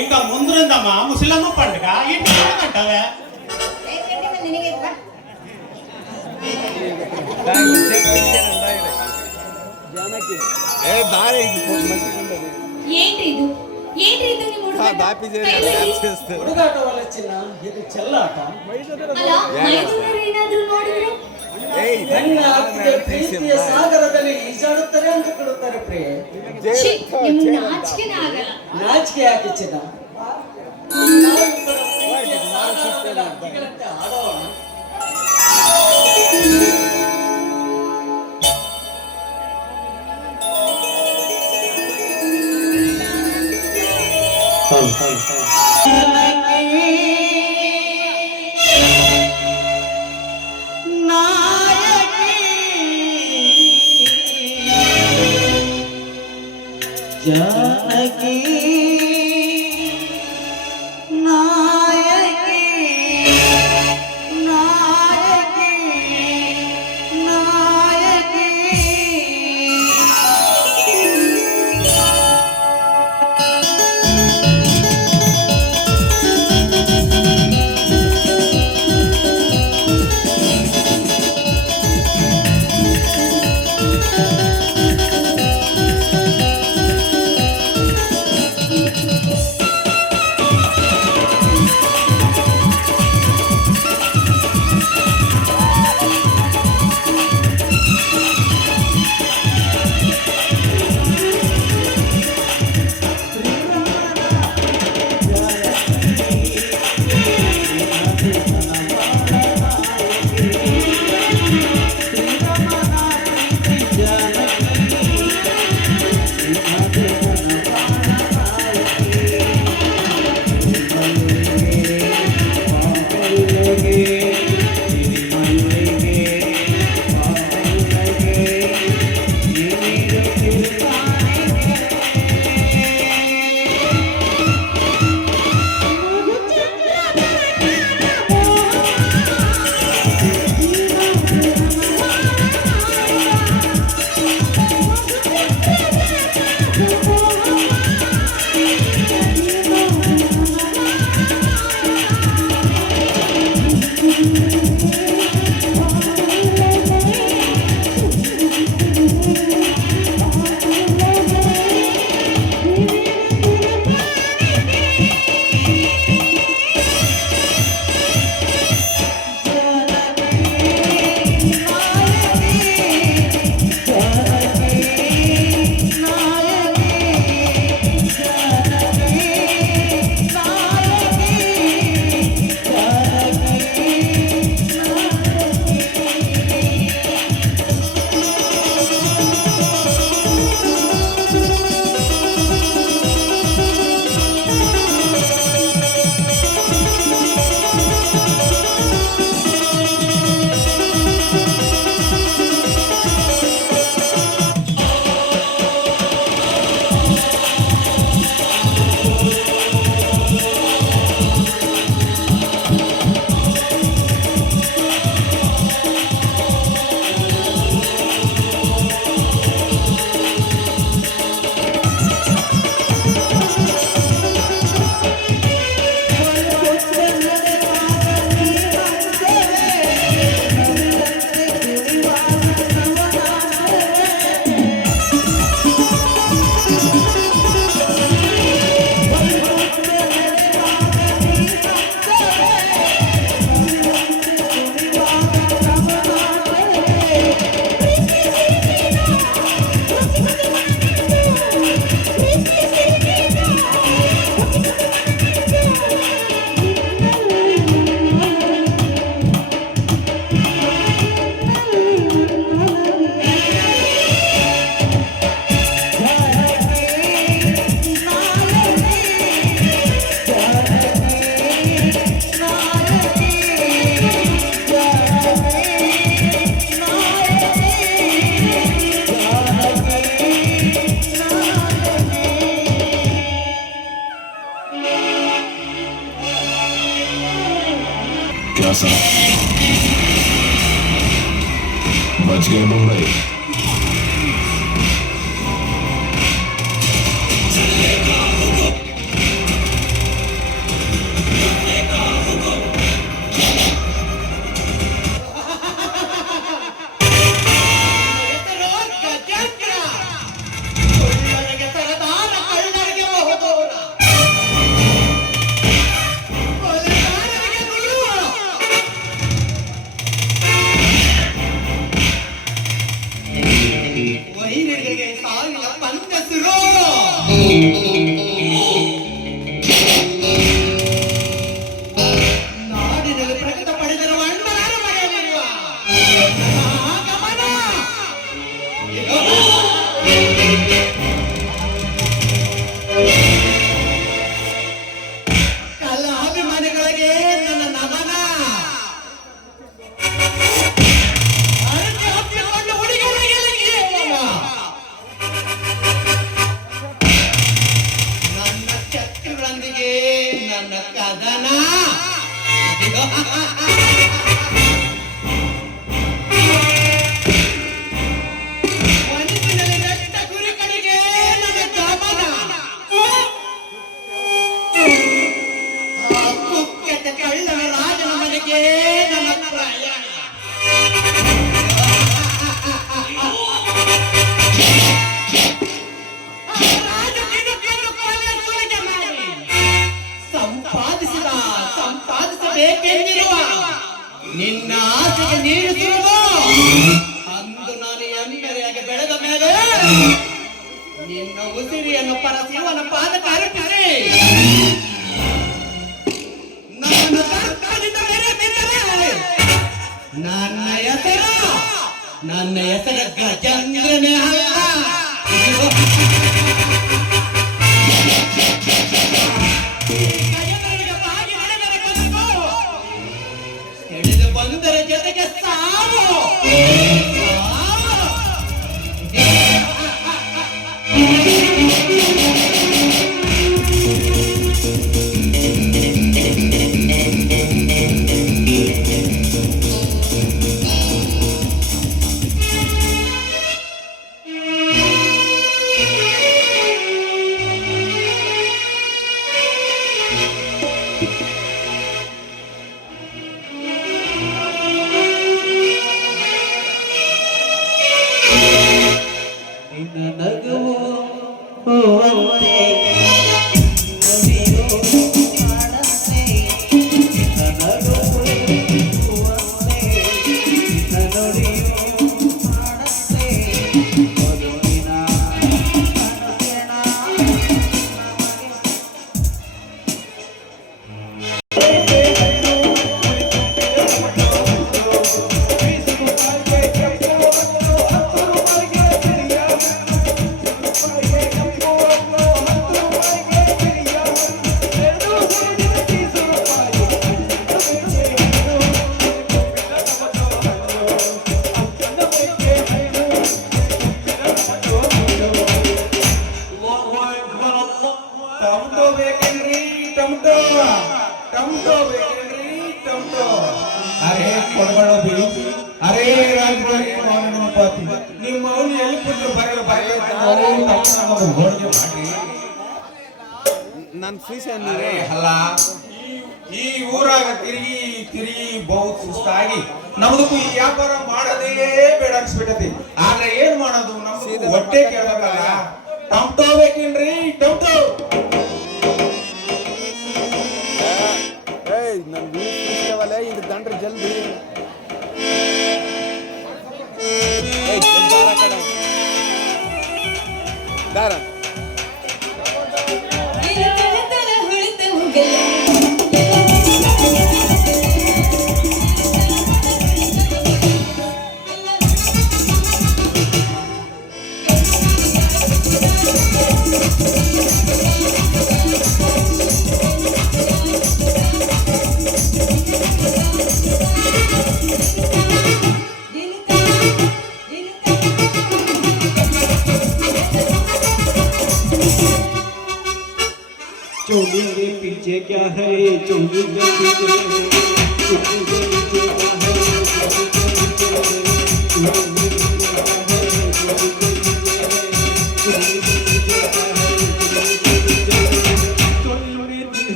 ఇంకా ముందుందమ్మా ముసలమ్మ పండుగ ఇంటి అంటావే ఏంటి ఇది ఏంటి ఇది ಹುಡುಗಾಟ ಚಿನ್ನ ಇದು ಚೆಲ್ಲಾಟ ಪ್ರೀತಿಯ ಸಾಗರದಲ್ಲಿ ಈಜಾಡುತ್ತಾರೆ ಅಂತ ಕೊಡುತ್ತಾರೆ ಪ್ರಿಯ ನಾಚಿಕೆ ಯಾಕೆ ಚಿನ್ನ ಆಡೋಣ जानकी नायकी नायकी नायकी क्या सर बच गए मुंबई। ಬಾಯಿಯ ಪಂಚಸಿರೋ ನಾಡಿನಲ್ಲಿ ಪ್ರಕಟ ಪಡೆದಿರುವ ಅಣ್ಣನಾರ ಮನೆಯಲ್ಲಿರುವ ಗಮನ ಕಲಾಭಿಮಾನಿಗಳಿಗೆ ನನ್ನ ನಮನ ಅರಕೆ ಹಬ್ಬಿಕೊಂಡು ಹುಡುಗರಿಗೆ ನನ್ನ ಚಕ್ರಗಳೊಂದಿಗೆ ನನ್ನ ಕದನ ಮನಸ್ಸಿನಲ್ಲಿ ನೆಟ್ಟ ಗುರಿ ಕಡೆಗೆ ನನ್ನ ಗಮನ ಕುಖ್ಯಾತ ಕಳ್ಳನ ರಾಜನ ಮನೆಗೆ ನನ್ನ ಪ್ರಯಾಣ ಸಂಪಾದಿಸಬೇಕೆಂದಿರುವ ನಿನ್ನ ಆಸೆಗೆ ನೀರು ಸುರಿದು ಅಂದು ನಾನು ಎಮ್ಮೆರೆಯಾಗಿ ಬೆಳೆದ ಮೇಲೆ ನಿನ್ನ ಉಸಿರಿಯನ್ನು ಪರಸಿರುವನ ಪಾದಕ್ಕೆ ಅರ್ಪಿಸಿ ನನ್ನನ್ನು ಸರ್ಕಾರದಿಂದ ಮೆರೆದಿದ್ದರೆ ನನ್ನ ಹೆಸರು ಗಜೇಂದ್ರನೇ ಅಲ್ಲ. ಗಜೇಂದ್ರನಿಗೆ ಬಾಗಿ ನಡೆದರೆ ಬದುಕು, ಎಳೆದು ಬಂದರ ಜೊತೆಗೆ ಸಾವು. ನಿಮ್ಮ ಅವನು ಎಲ್ಲಿ ಬಿಟ್ಟು ಬರಲು ಹೋಳಿಗೆ ಮಾಡಿ ನನ್ನ ಫೀಸ್ ಅಲ್ಲ ಈ ಊರಾಗ ತಿರುಗಿ ತಿರುಗಿ ಬಹು ಸುಸ್ತಾಗಿ ನಮ್ದಕ್ಕೂ ಈ ವ್ಯಾಪಾರ ಮಾಡೋದೇ ಬೇಡ ಅನ್ಸ್ಬಿಟ್ಟತಿ. ಆದ್ರೆ ಏನ್ ಮಾಡೋದು, ನಮ್ದು ಹೊಟ್ಟೆ ಕೇಳಬೇಕಲ್ಲ. ಟೊಮ್ಟೊ ಬೇಕೇನ್ರಿ? ಟೊಮ್ಟೊ ನನ್ನ ಫೀಸ್ ಇದು ದಂಡ್ರಿ ಜಲ್ದಿ ದಾರ चोली के पीछे क्या है, चोली के पीछे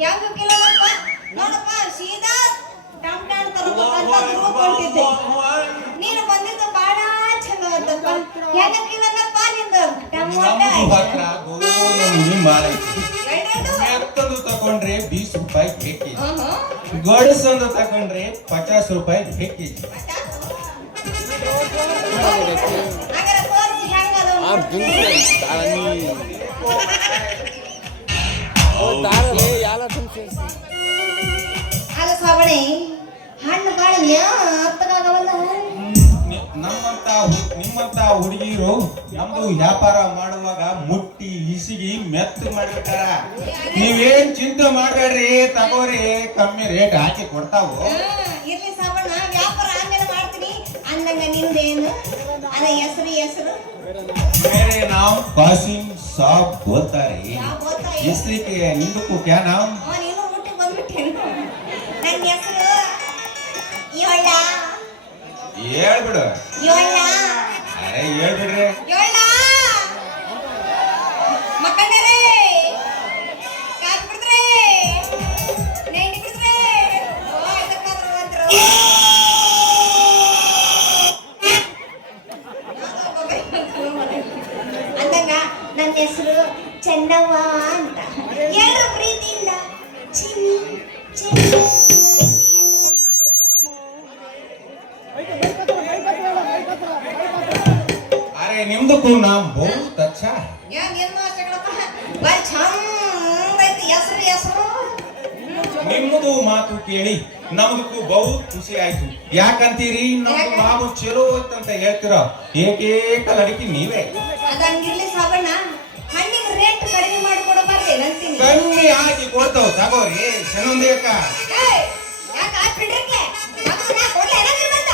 ಹೆಂಗ ಕಿಲೋನಪ್ಪ ನೋಡಪ್ಪ ಸೀದಾ ಟಮ್ಟಾಣ್ ತರಬೇಕಂತ ಗ್ರೂಪ್ ಹೊಂಟಿದ್ದೆ ನೀನು ಬಂದಿದ್ದು ಬಾಳ ಚಂದ ಬಂತಪ್ಪ ಹೆಂಗ ಕಿಲೋನಪ್ಪ ನಿಂದು ಟಮೋಟೆ ನಮ್ದು ಹತ್ರ ಗೋಧಿ ಮಾಲ ಐತಿ. ಮೆತ್ತಂದು ತಕೊಂಡ್ರೆ 20 ರೂಪಾಯಿ ಕೆಜಿ, ಗಡಸಂದು ತಕೊಂಡ್ರೆ 50 ರೂಪಾಯಿ ಕೆಜಿ. ಹಾಗಾದ್ರೆ ತೋರಿಸಿ ಹೆಂಗದ आप जिंकले दारानी ओ दारले याला तुमसे ಅಲ್ಲ ಶ್ರಾವಣಿ ಹಣ್ಣು ಬಾಳ ಮೆತ್ತಗಾಗವಲ್ಲ ನಿಮ್ಮಂತ ಹುಡುಗಿರು ನಮ್ದು ವ್ಯಾಪಾರ ಮಾಡುವಾಗ ಮುಟ್ಟಿ ಹಿಸಿಗಿ ಮೆತ್ತ ಮಾಡ್ಬಿಟ್ಟಾರ. ನೀವೇನ್ ಚಿಂತೆ ಮಾಡ್ಬೇಡ್ರಿ, ತಗೋರಿ, ಕಮ್ಮಿ ರೇಟ್ ಹಾಕಿ ಕೊಡ್ತಾವು. ಇರ್ಲಿ ಶ್ರಾವಣ ವ್ಯಾಪಾರ ಆಮೇಲೆ ಮಾಡ್ತೀನಿ ಅಂದಂಗ ನಿಂದೇನು ಅದ ಹೆಸರು मेरे नाम कासिम साहब बोलता है, ಯಾವ ಗೊತ್ತಾಯಿ इसलिए निंदको क्या नाम? ನೀನು ಮುಟ್ಟಿ ಬಂದ್ಬಿಟ್ಟೇನು ನನ್ನ ಹೆಸರು ಯೋಳ ಹೇಳ್ಬಿಡು. ಯೋಳ ಅರೆ ಹೇಳ್ಬಿಡ್ರಿ. ಯೋಳ ಮಕ್ಕಳರೆ ಕಾಕ್ ಬಿಡ್ತ್ರೆ ನೈಂಟಿ ಬಿಡ್ತ್ರೆ ಓ ಇದಕ್ಕಾದ್ರೂ ಅಂದ್ರು ಅಂದಂಗ ನನ್ನ ಹೆಸರು ಚಂದವ್ವ ಅಂತ ಎಲ್ಲರ ಪ್ರೀತಿಯಿಂದ ಚಿನ್ನಿ ಚಿನ್ನಿ अरे निम्दको नाम बहुत अच्छा है. ಬಾರಿ ಚಂದ ಐತಿ ಹೆಸರು ನಿಮ್ಮದು ಮಾತು ಕೇಳಿ ನಮ್ದಕ್ಕೂ ಬಹುತ್ ಖುಷಿ ಆಯ್ತು. ಯಾಕಂತೀರಿ? ನಮ್ದು ಮಾವು ಚಲೋ ಅಂತ ಹೇಳ್ತೀರ. ಏಕೇಕ ಲಡಿಕೆ ನೀವೇ. ಅದಂಗಿರ್ಲಿ ಸಾಬಣ್ಣ ಹಣ್ಣಿಗೆ ರೇಟ್ ಕಡಿಮೆ ಮಾಡಿಕೊಡಬಾರ್ದು ಅಂತೀನಿ ಕಮ್ಮಿ ಆಗಿ ಕೊಡ್ತಾವ್ ತಗೋರಿ. ಚೆನ್ನಂದೇಕ ಯಾಕೆ ಹಾಕ್ಬಿಡ್ರಿಕೆ ಮಗನ ಕೊಡ್ಲೆ ಏನಾದ್ರು ಬಂದ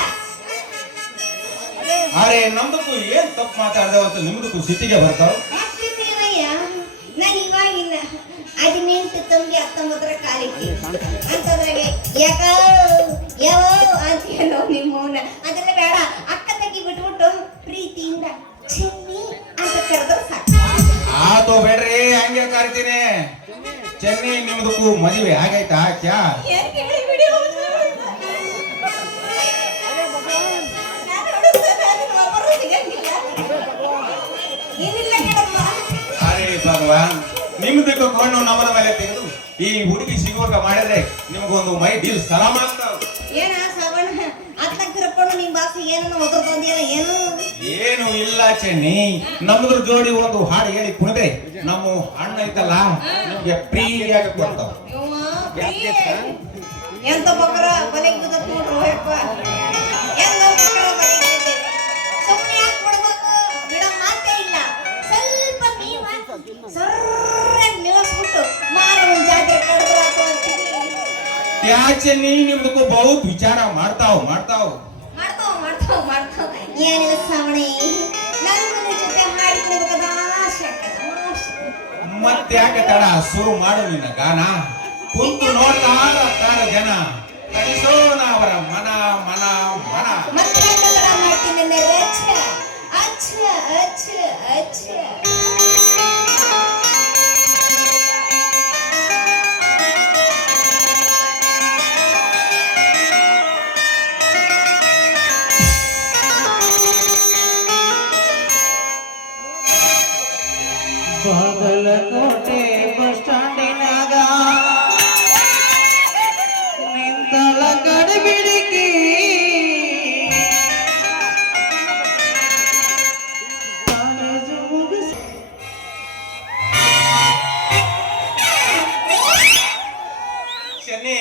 ಅರೆ ನಮ್ದಕ್ಕೂ ಏನ್ ತಪ್ಪು ಮಾತಾಡ್ದೇವ ಅಂತ ನಿಮ್ದಕ್ಕೂ ಸಿಟ್ಟಿಗೆ ಬರ್ತಾವ್. ಮತ್ತಿನ್ನೇನಯ್ಯ ನಾನು ಇವಾಗಿನ 18 ತುಂಬಿ 19ರ ಕಾಲಿಟ್ಟಿ ಅಂತಂದ್ರಾಗೆ ಯಾವ ಅಂತ ಹೇಳೋ ನಿಮ್ಮ ಮೌನ ಅದೆಲ್ಲ ಬೇಡ. ಅಕ್ಕ ತಗ್ಗಿ ಬಿಟ್ಬಿಟ್ಟು ಪ್ರೀತಿಯಿಂದ ಚಿನ್ನಿ ಅಂತ ಕರೆದ್ರೆ ಸಾಕು. ಆತೋ ಬೇಡ್ರಿ, ಹಂಗೆ ಕರಿತೀನಿ. ಚೆನ್ನಿ ನಿಮ್ದಕ್ಕೂ ಮದುವೆ ಆಗೈತಾ? ಕ್ಯಾ ಏನ್ ಕೇಳಿ ಬಿಡಿ ನಾನು ಹುಡುಕ್ತಾನೆ, ಅದನ್ನ ಒಬ್ಬರು ಸಿಗಂಗಿಲ್ಲ. ಏನಿಲ್ಲ ಕಣಮ್ಮ. ಅರೆ ಭಗವಾನ್, ನಿಮ್ದಕ್ಕೂ ಕಣ್ಣು ನಮ್ಮನ ಮೇಲೆ ತೆಗೆದು ಈ ಹುಡುಗಿ ಸಿಗುವಾಗ ಮಾಡಿದ್ರೆ ನಿಮಗೊಂದು ಮೈ ಡೀಲ್ ಸಲಾಮ್ ಆಗ್ತಾವ. ಏನ ಸಾವಣ್ಣ ಅತ್ತ ಕರ್ಕೊಂಡು ನಿಮ್ ಬಾಸಿ ಏನನ್ನ ಒದರ್ಕೊಂದಿಯಲ್ಲ ಏನು ಏನು ಇಲ್ಲ ಚೆನ್ನಿ, ನಮ್ಮದ್ರ ಜೋಡಿ ಒಂದು ಹಾಡು ಹೇಳಿ ಕುಣಿದ್ರೆ ನಮ್ಮ ಅಣ್ಣ ಐತಲ್ಲ ನಿಮ್ಗೆ ಫ್ರೀಯಾಗಿ ಕೊಡ್ತಾವ. ಎಂತ ಬಕ್ರ ಬಲಿಗೆ ಬಿದ್ದತ್ ನೋಡ್ರು ಯಪ್ಪ. ಎಂತ ಬಕ್ರ ಬಲಿಗೆ ಬಿದ್ದಿದೆ. ಸುಮ್ಮನೆ ಯಾಕೆ ಕೊಡ್ಬೇಕು ಬಿಡೋ ಮಾತೇ ಇಲ್ಲ. ಸ್ವಲ್ಪ ನೀವ ಸರ್ರಾಗಿ ನಿಲ್ಲಿಸ್ಬಿಟ್ಟು ಮಾರ ಒಂದ್ ಜಾತ್ರೆ ಕಳೆದ್ರು ಅಂತೀವಿ. ಯಾ ಚೆನ್ನಿ ನಿಮ್ದಕ್ಕೂ ಬಹುತ್ ವಿಚಾರ ಮಾಡ್ತಾವ್. ಮಾಡ್ತಾವ್ ಏನಿಲ್ಲ ಸಾವಣಿ ನನ್ನ ಜೊತೆ ಹಾಡಿ ಕುಡಿಬೇಕದ ಆಸೆ ಆಗ್ತದೆ. ಮತ್ತೆ ಯಾಕೆ ತಡ, ಶುರು ಮಾಡು ನಿನ್ನ ಗಾನ. ಕುಂತು ನೋಡ್ತಾರ ತಾರ ಜನ, ಕಳಿಸೋಣ ಅವರ ಮನ ಮನ ಮನ. ಮತ್ತೆ ಕನ್ನಡ ಮಾಡ್ತೀನಿ ರಚ ಅಚ್ಚ ಅಚ್ಚ ಅಚ್ಚ ಬಾಗಲಕೋಟೆ ಬಸ್ ಸ್ಟ್ಯಾಂಡಿನಾಗ ನಿಂತಳ ಗಡಿಬಿಡಿಕಿ ಕಾಲೇಜು ಮುಗಿಸಿ ಚೆನ್ನಿ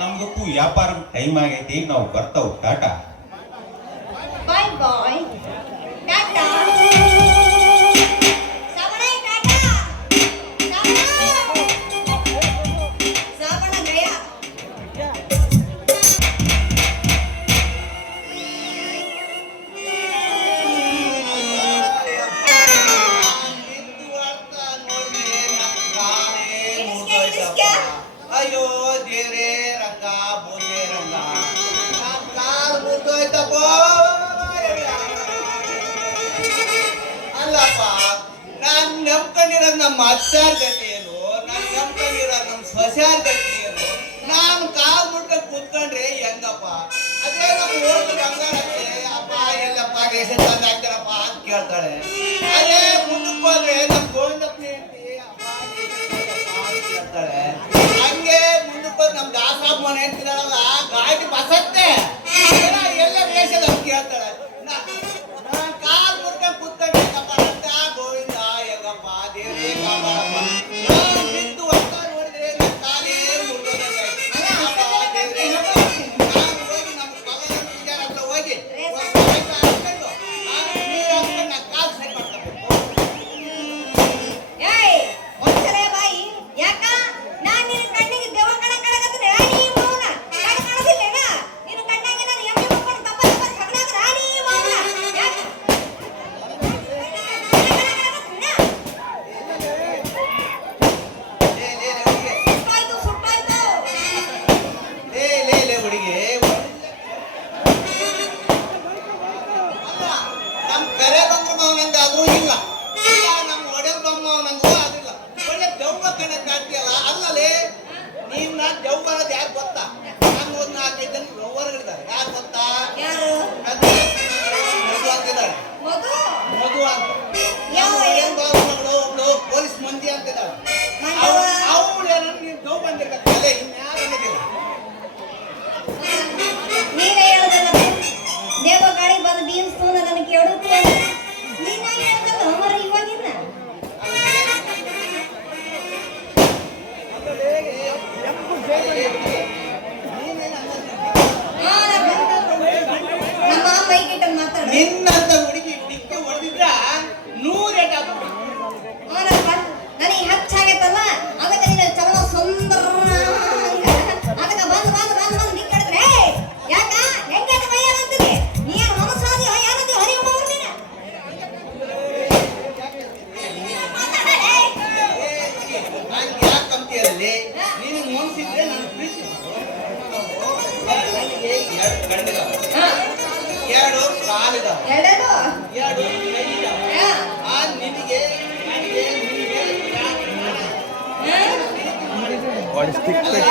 ನಮ್ದಕ್ಕೂ ವ್ಯಾಪಾರ ಟೈಮ್ ಆಗೈತಿ, ನಾವು ಬರ್ತಾವ್. ಟಾಟಾ. ಬಾಯ್ ಬಾಯ್ ಟಾಟಾ ಸಾವಣ ಟಾಟಾ ಸಾವಣ ಗಯ ಅಯ್ಯೋ ದೇವ್ರೇ ರಂಗ ಬೋಸೆ ರಂಗ ನಾನ್ ಕಾಲ್ ಮುರ್ದೋಯ್ತಪ್ಪ. ಅಲ್ಲಪ್ಪ ನಾನ್ ನಂಬ್ಕೊಂಡಿರೋದ್ ನಮ್ಮ ಅಜ್ಜಾರ್ ಜೊತೆ ಏನು, ನಾನ್ ನಂಬ್ಕೊಂಡಿರೋದ್ ನಮ್ಮ ಬಸ್ಯಾರ್ ಗಟ್ಟಿ ನಾನು ಕಾಲ್ ಮುಟ್ಕೊಂಡು ಕೂತ್ಕೊಂಡ್ರೆ ಹೆಂಗಪ್ಪ ಅದೇ ನಮ್ಮ ಓಟು ಬಂಗಾರಕ್ಕೆ ಅಪ್ಪ ಎಲ್ಲಪ್ಪ ರೇಷನ್ ತಂದು ಹಾಕ್ತಾರಪ್ಪ ಅಂತ ಕೇಳ್ತಾಳೆ. ಅದೇ ಮುಂದಕ್ಕೆ ಹೋದ್ರೆ ನಮ್ಮ ಗೋವಿಂದಪ್ಪನ ಹೆಂಡತಿ ಅಪ್ಪ ಅಂತ ಕೇಳ್ತಾಳೆ. ಹಂಗೆ ಮುಂದಕ್ಕೆ ಹೋದ್ರೆ ನಮ್ಮ ದಾಸಪ್ಪನ ಹೆಂಡ್ತಿದಾಳಲ್ಲ ಗಾಡಿ ಬಸತ್ತೆ ಎಲ್ಲ ರೇಷನ್ ಅಂತ ಕೇಳ್ತಾಳೆ. ನಾನು ಕಾಲ್ ಮುಟ್ಕೊಂಡು ಕೂತ್ಕೊಂಡ್ರೆ ಹೆಂಗಪ್ಪ ಅಂತ ಗೋವಿಂದ ಹೆಂಗಪ್ಪ ದೇವ್ರೇ ಕಾಪಾಡಪ್ಪ. ನಾನು ಬಿದ್ದು ಒಟ್ಟ ನೋಡಿದ್ರೆ ನನ್ನ ಕಾಲೇ ಮುರಿದೋದಂಗೆ ಅಪ್ಪ ದೇವ್ರೇ ನಾನು ಹೋಗಿ ನಮ್ಮ ಪಕ್ಕದ ವಿಚಾರ ಹತ್ರ ಹೋಗಿ ಹಾಕೊಂಡು ನೀರು ಹಾಕೊಂಡು ನಾನು ಕಾಲು ಸರಿ ಮಾಡ್ಕೋಬೇಕು. ಏಯ್ ಒಂದ್ಸಲ ಬಾಯಿ ಯಾಕ ನಾನ್ ನಿನ್ನ ಕಣ್ಣಿಗೆ ದೆವ್ವ ಕಣಕಣಗತ್ತನೆ ರಾಣಿ ಮೌನ ಕಣ ಕಾಣದಿಲ್ಲೇನ ನಿನ್ನ ಕಣ್ಣಾಗೆ ನಾನು ಎಮ್ಮೆ ಮಕ್ಕೊಂಡು ತಪ್ಪ ತಪ್ಪ ಕಣ್ಣಾಗ ರಾಣಿ ಮೌನ ಯಾಕ ಸುಟ್ಟಾಯ್ತು ಸುಟ್ಟಾಯ್ತು ಲೇ ಹುಡುಗಿ ಅಲ್ಲ ನಮ್ಮ ಕರೆ ಬಂದ್ರು ಮೌನಂಗಾದ್ರೂ ಇಲ್ಲ ಇಲ್ಲ ನಮ್ಮ ಒಡೆಲ್ ಬೊಮ್ಮವನಂಗೂ ಅದಿಲ್ಲ ಒಳ್ಳೆ ದೆವ್ವ ಕಣ ಕಾಡ್ತೀಯಲ್ಲ ಅಲ್ಲಲೇ ನೀನ್ ದೆವ್ವ ಅನ್ನೋದು ಯಾರು ಗೊತ್ತಾ? ನಾನು ಒಂದು 4-5 ಜನ ದೆವ್ವಗಳಿದ್ದಾರೆ. ಯಾರು ಗೊತ್ತಾ? ಯಾರು ಮಧು ಅಂತಿದ್ದಾಳೆ. ಮಧು ಮಧು ಅಂತ ಯಾವ ಏನ್ ಬಾಬು ಮಗಳು ಒಬ್ಳು ಪೊಲೀಸ್ ಮಂದಿ ಅಂತಿದ್ದಾಳೆ. ಮಂದವ ಅವಳು ಏನೋ ನೀನ್ ದೆವ್ವ ಬಂದಿರ್ಬೇಕಲ್ಲೇ ಇನ್ಯಾರು ಅನ್ನೋದಿಲ್ಲ. ನೀನೇ ಹೇಳದಲ್ಲ ದೇವ ಗಾಡಿ ಬಂದು ಬೀನ್ಸ್ತು ನನಗೆ ಕೇಳುತ್ತೆ ನೀನೇ ಹೇಳದಲ್ಲ ಮರ ಇವಾಗಿನ ನಮ್ಮ ಮೈಗಿಟ್ಟ ಮಾತಾಡ ನಿನ್ನಂತ ಹುಡುಗಿ ಡಿಕ್ಕಿ ಹೊಡೆದಿದ್ರ 100 ಏಟ್ ಆಗ್ತದೆ. ನನಗೆ ಹಚ್ಚಾಗೈತಲ್ಲ ಅದಕ್ಕೆ ನೀನು ಚಲೋ ಸುಂದರ ಅದಕ್ಕೆ ಬಂದು ಬಂದು ಬಂದು ಬಂದು ನಿಕ್ಕಿದ್ರೆ ಯಾಕ ಹೆಂಗೆ ಅಂತೀನಿ ನೀನು ಮನಸ್ಸಾದಿ ಏನಂತ ಹರಿಯುವವರು ನೀನು ನಾನು ಯಾಕಂತೀಯಲ್ಲಿ ನೀನು ಮನ್ಸಿದ್ರೆ ನಾನು ಪ್ರೀತಿ ನನಗೆ 2 ಕಣ್ಣಿದಾವೆ, 2 ಕಾಲಿದಾವೆ, ಎರಡದು 2 ಕೈಯಿದಾವೆ. ನಿನಗೆ ನನಗೆ ನಿನಗೆ ವಾಟ್ ಸ್ಟಿಕ್ ಪೆಟ್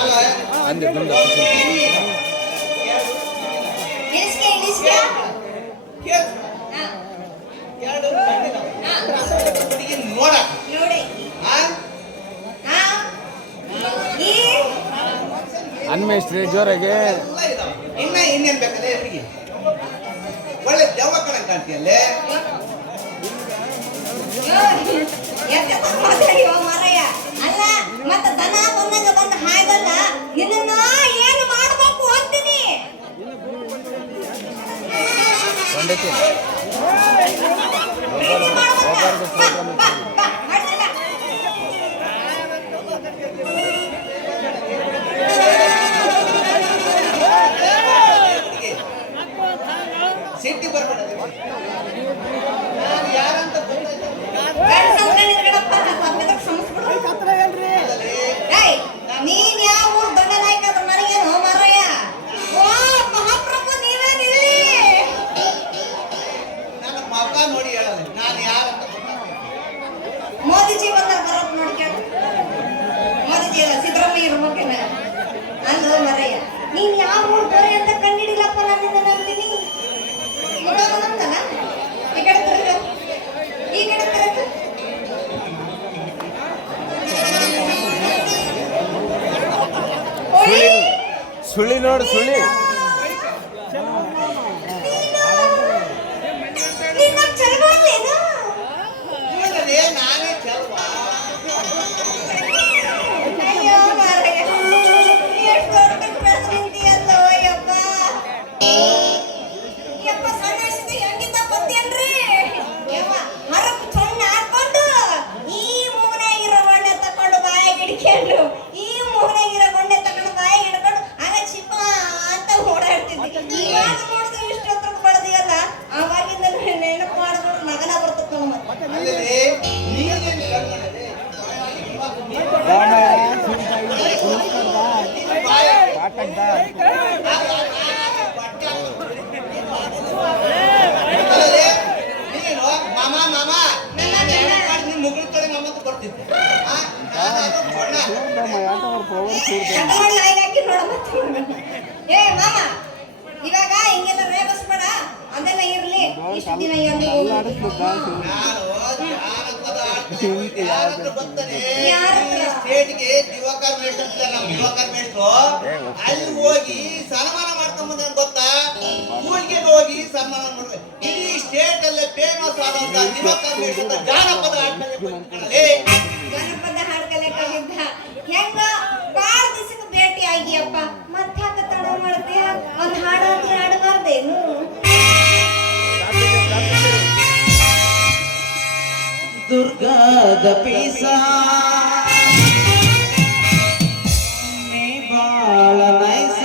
ಅಲ್ಲ ಅಂದೆ ಬಂದ ಇಳಿಸ್ಕೆ ಇಳಿಸ್ಕೆ ಕೇಳು. 2 ಕಣ್ಣಿದಾವೆ. ಹುಡುಗಿ ನೋಡಕ್ ನೋಡಿ ಆ ಹಾ ಈ ಅನ್ಮೇಸ್ಟ್ರಿ ಜೋರಾಗೆ ಎಲ್ಲ ಇದಾವೆ. ಇನ್ನೇನ್ ಬೇಕಂದ್ರೆ ಹುಡುಗಿ ಒಳ್ಳೆ ದೆವ್ವ ಕಣ ಕಾಣ್ತೀಯಲ್ಲೇ. ಮಾತಾಡಿವ ಮಾರಯ್ಯ ಅಲ್ಲ ಮತ್ತ ದನ ಬಂದಾಗ ಬಂದು ಹಾಯ್ದಲ್ಲ ನಿನ್ನ ಏನು ಮಾಡ್ಬೇಕು ಅಂತೀನಿ ಕೊಂಡೈತಿ ಪ್ರೀತಿ ಮಾಡ್ಬೇಕಾ? ಬಾ, ಬಾ, ಬಾ, ಮಾಡ್ತೀನಿ ಬಾ. ಸಿಟ್ಟಿ ಬರ್ಬೇಡ. ನಾನು ಯಾರಂತ ಗೊತ್ತಾಯ್ತು. ಗಂಡ್ಸ್ ಅಂದ್ಕೊಂಡಿದ್ರೆ ಗಡಪ್ಪ, ತಪ್ಪಿದ್ರೆ ಕ್ಷಮಿಸ್ಬಿಡು. ಏಯ್, ನೀನ್ ಯಾವ ಊರ್ ದೊಡ್ಡ ನಾಯಕ ಅದ್ರ ನನಗೇನು ಮಾರಯ್ಯ? ಓ ಮಹಾಪ್ರಭು ನೀವೇ ನಿಲ್ಲಿ. ನನ್ನ ಮಗ ನೋಡಿ ಹೇಳಲ್ಲ ನಾನು ಯಾರಂತ ಗೊತ್ತಾಗ್ತದೆ. ಮೋದಿಜಿ ಬಂದಾಗ ಬರೋದು ನೋಡ್ಕ್ಯಾಡ ಮೋದಿಜಿ ಅಲ್ಲ ಸಿದ್ದರಾಮಯ್ಯ ಇರ್ಬೇಕೇನ ಅಲ್ಲ ಮರಯ್ಯ ನೀನ್ ಯಾವ ಊರ್ ದೊರೆ ಅಂತ ಕಂಡಿಡಿಲ್ಲಪ್ಪ ನನ್ನಿಂದ ನಂಬಿನಿ ಅಂತಲ್ಲ ಈ ಕಡೆ ತಿರುಗ ಈ ಕಡೆ ತಿರುಗ ಸುಳಿ ನೋಡು ಸುಳಿ ನಿನ್ನ ಚಲವಾಗ್ಲೇನು ನೋಡಲೇ ನಾನೇ ಚಲ್ವಾ. ಅಯ್ಯೋ ಮಾರಯ್ಯ ಎಷ್ಟು ದೊಡ್ಡ ಪ್ರಸಿದ್ಧಿ ಅಲ್ಲೋ ಯಪ್ಪ ಯಪ್ಪ ಸಣ್ಣ ವಯಸ್ಸಿಗೆ ಹೆಂಗಿದ್ದ ಗೊತ್ತೇನ್ರಿ ಯವ್ವ ಹರಕು ಸಣ್ಣ ಹಾಕೊಂಡು ಈ ಮೂಗನಾಗಿರೋ ಬಣ್ಣೆ ತಕೊಂಡು ಬಾಯಿಗೆ ಹಿಡ್ಕೊಂಡು ಈ ಮೂಗನಾಗಿರೋ ಬಣ್ಣೆ ತಕೊಂಡು ಬಾಯಿಗೆ ಹಿಡ್ಕೊಂಡು ಆಗ ಚಿಪ್ಪ ಅಂತ ಓಡಾಡ್ತಿದ್ದೆ ಇವಾಗ ನೋಡಿದ್ರೆ ಇಷ್ಟೊತ್ತರ ಬಡದಿಯಲ್ಲ ಆವಾಗಿಂದ ನೆನಪು ಮಾಡಿದ್ರು ಮಗನ ಬರ್ತಕ್ಕ ಮತ್ತೆ ಅಲ್ಲೇ ನೀನೇನು ಕರ್ಕೊಂಡೆ ನೀನು ಮಾಮ ಮಾಮ ನಿನ್ ಮುಗಳ ಕಡೆ ನಮ್ಮ ಕೊಡ್ತೀನಿ ನಾನು ಅದು ಬಣ್ಣ ಕಟ್ಮಾಡ್ ನಾಯಿಗೆ ಹಾಕಿ ನೋಡ ಮತ್ತೆ. ಏ ಮಾಮ ಇವಾಗ ಹಿಂಗೆಲ್ಲ ರೇಗಿಸ್ಬೇಡ, ಅದೆಲ್ಲ ಇರ್ಲಿ. ಇಷ್ಟು ದಿನ ಎಲ್ಲಿ ನಾನು ಜಾನಪದ ಆಡ್ತೀನಿ. ಯಾರತ್ರ ಗೊತ್ತನೆ ಸ್ಟೇಟ್ಗೆ ದಿವಾಕರ್ ಮೇಷ್ಟ್ರು ಅಂತಿದ್ದಾರೆ, ನಮ್ಮ ದಿವಾಕರ್ ಮೇಷ್ಟ್ರು. ಅಲ್ಲಿ ಹೋಗಿ ಸನ್ಮಾನ ಮಾಡ್ಕೊಂಡ್ ಬಂದ ಗೊತ್ತಾ? ಊರಿಗೆ ಹೋಗಿ ಸನ್ಮಾನ ಮಾಡಿದ್ರೆ ಇಡೀ ಸ್ಟೇಟ್ ಅಲ್ಲೇ ಫೇಮಸ್ ಆದಂತ ದಿವಾಕರ್ ಮೇಷ್ಟ್ರು ಅಂತ ಜಾನಪದ ಆಡ್ತಾರೆ. ಜನಪದ ಹಾಡು ಕಲಿಯಕ್ಕಾಗಿದ್ದ ಹೆಂಗ ಬಾಳ ದಿವಸಕ್ಕೆ ಭೇಟಿ ಆಗಿಯಪ್ಪ, ಮತ್ತೆ ಯಾಕೆ ತಡ ಮಾಡ್ತೀಯ? ಒಂದ್ ಹಾಡಾದ್ರೆ ಹಾಡಬಾರ್ದೇನು? ದುರ್ಗಾದ ಪೀಸ ನೀ ಬಾಳ ನೈಸ,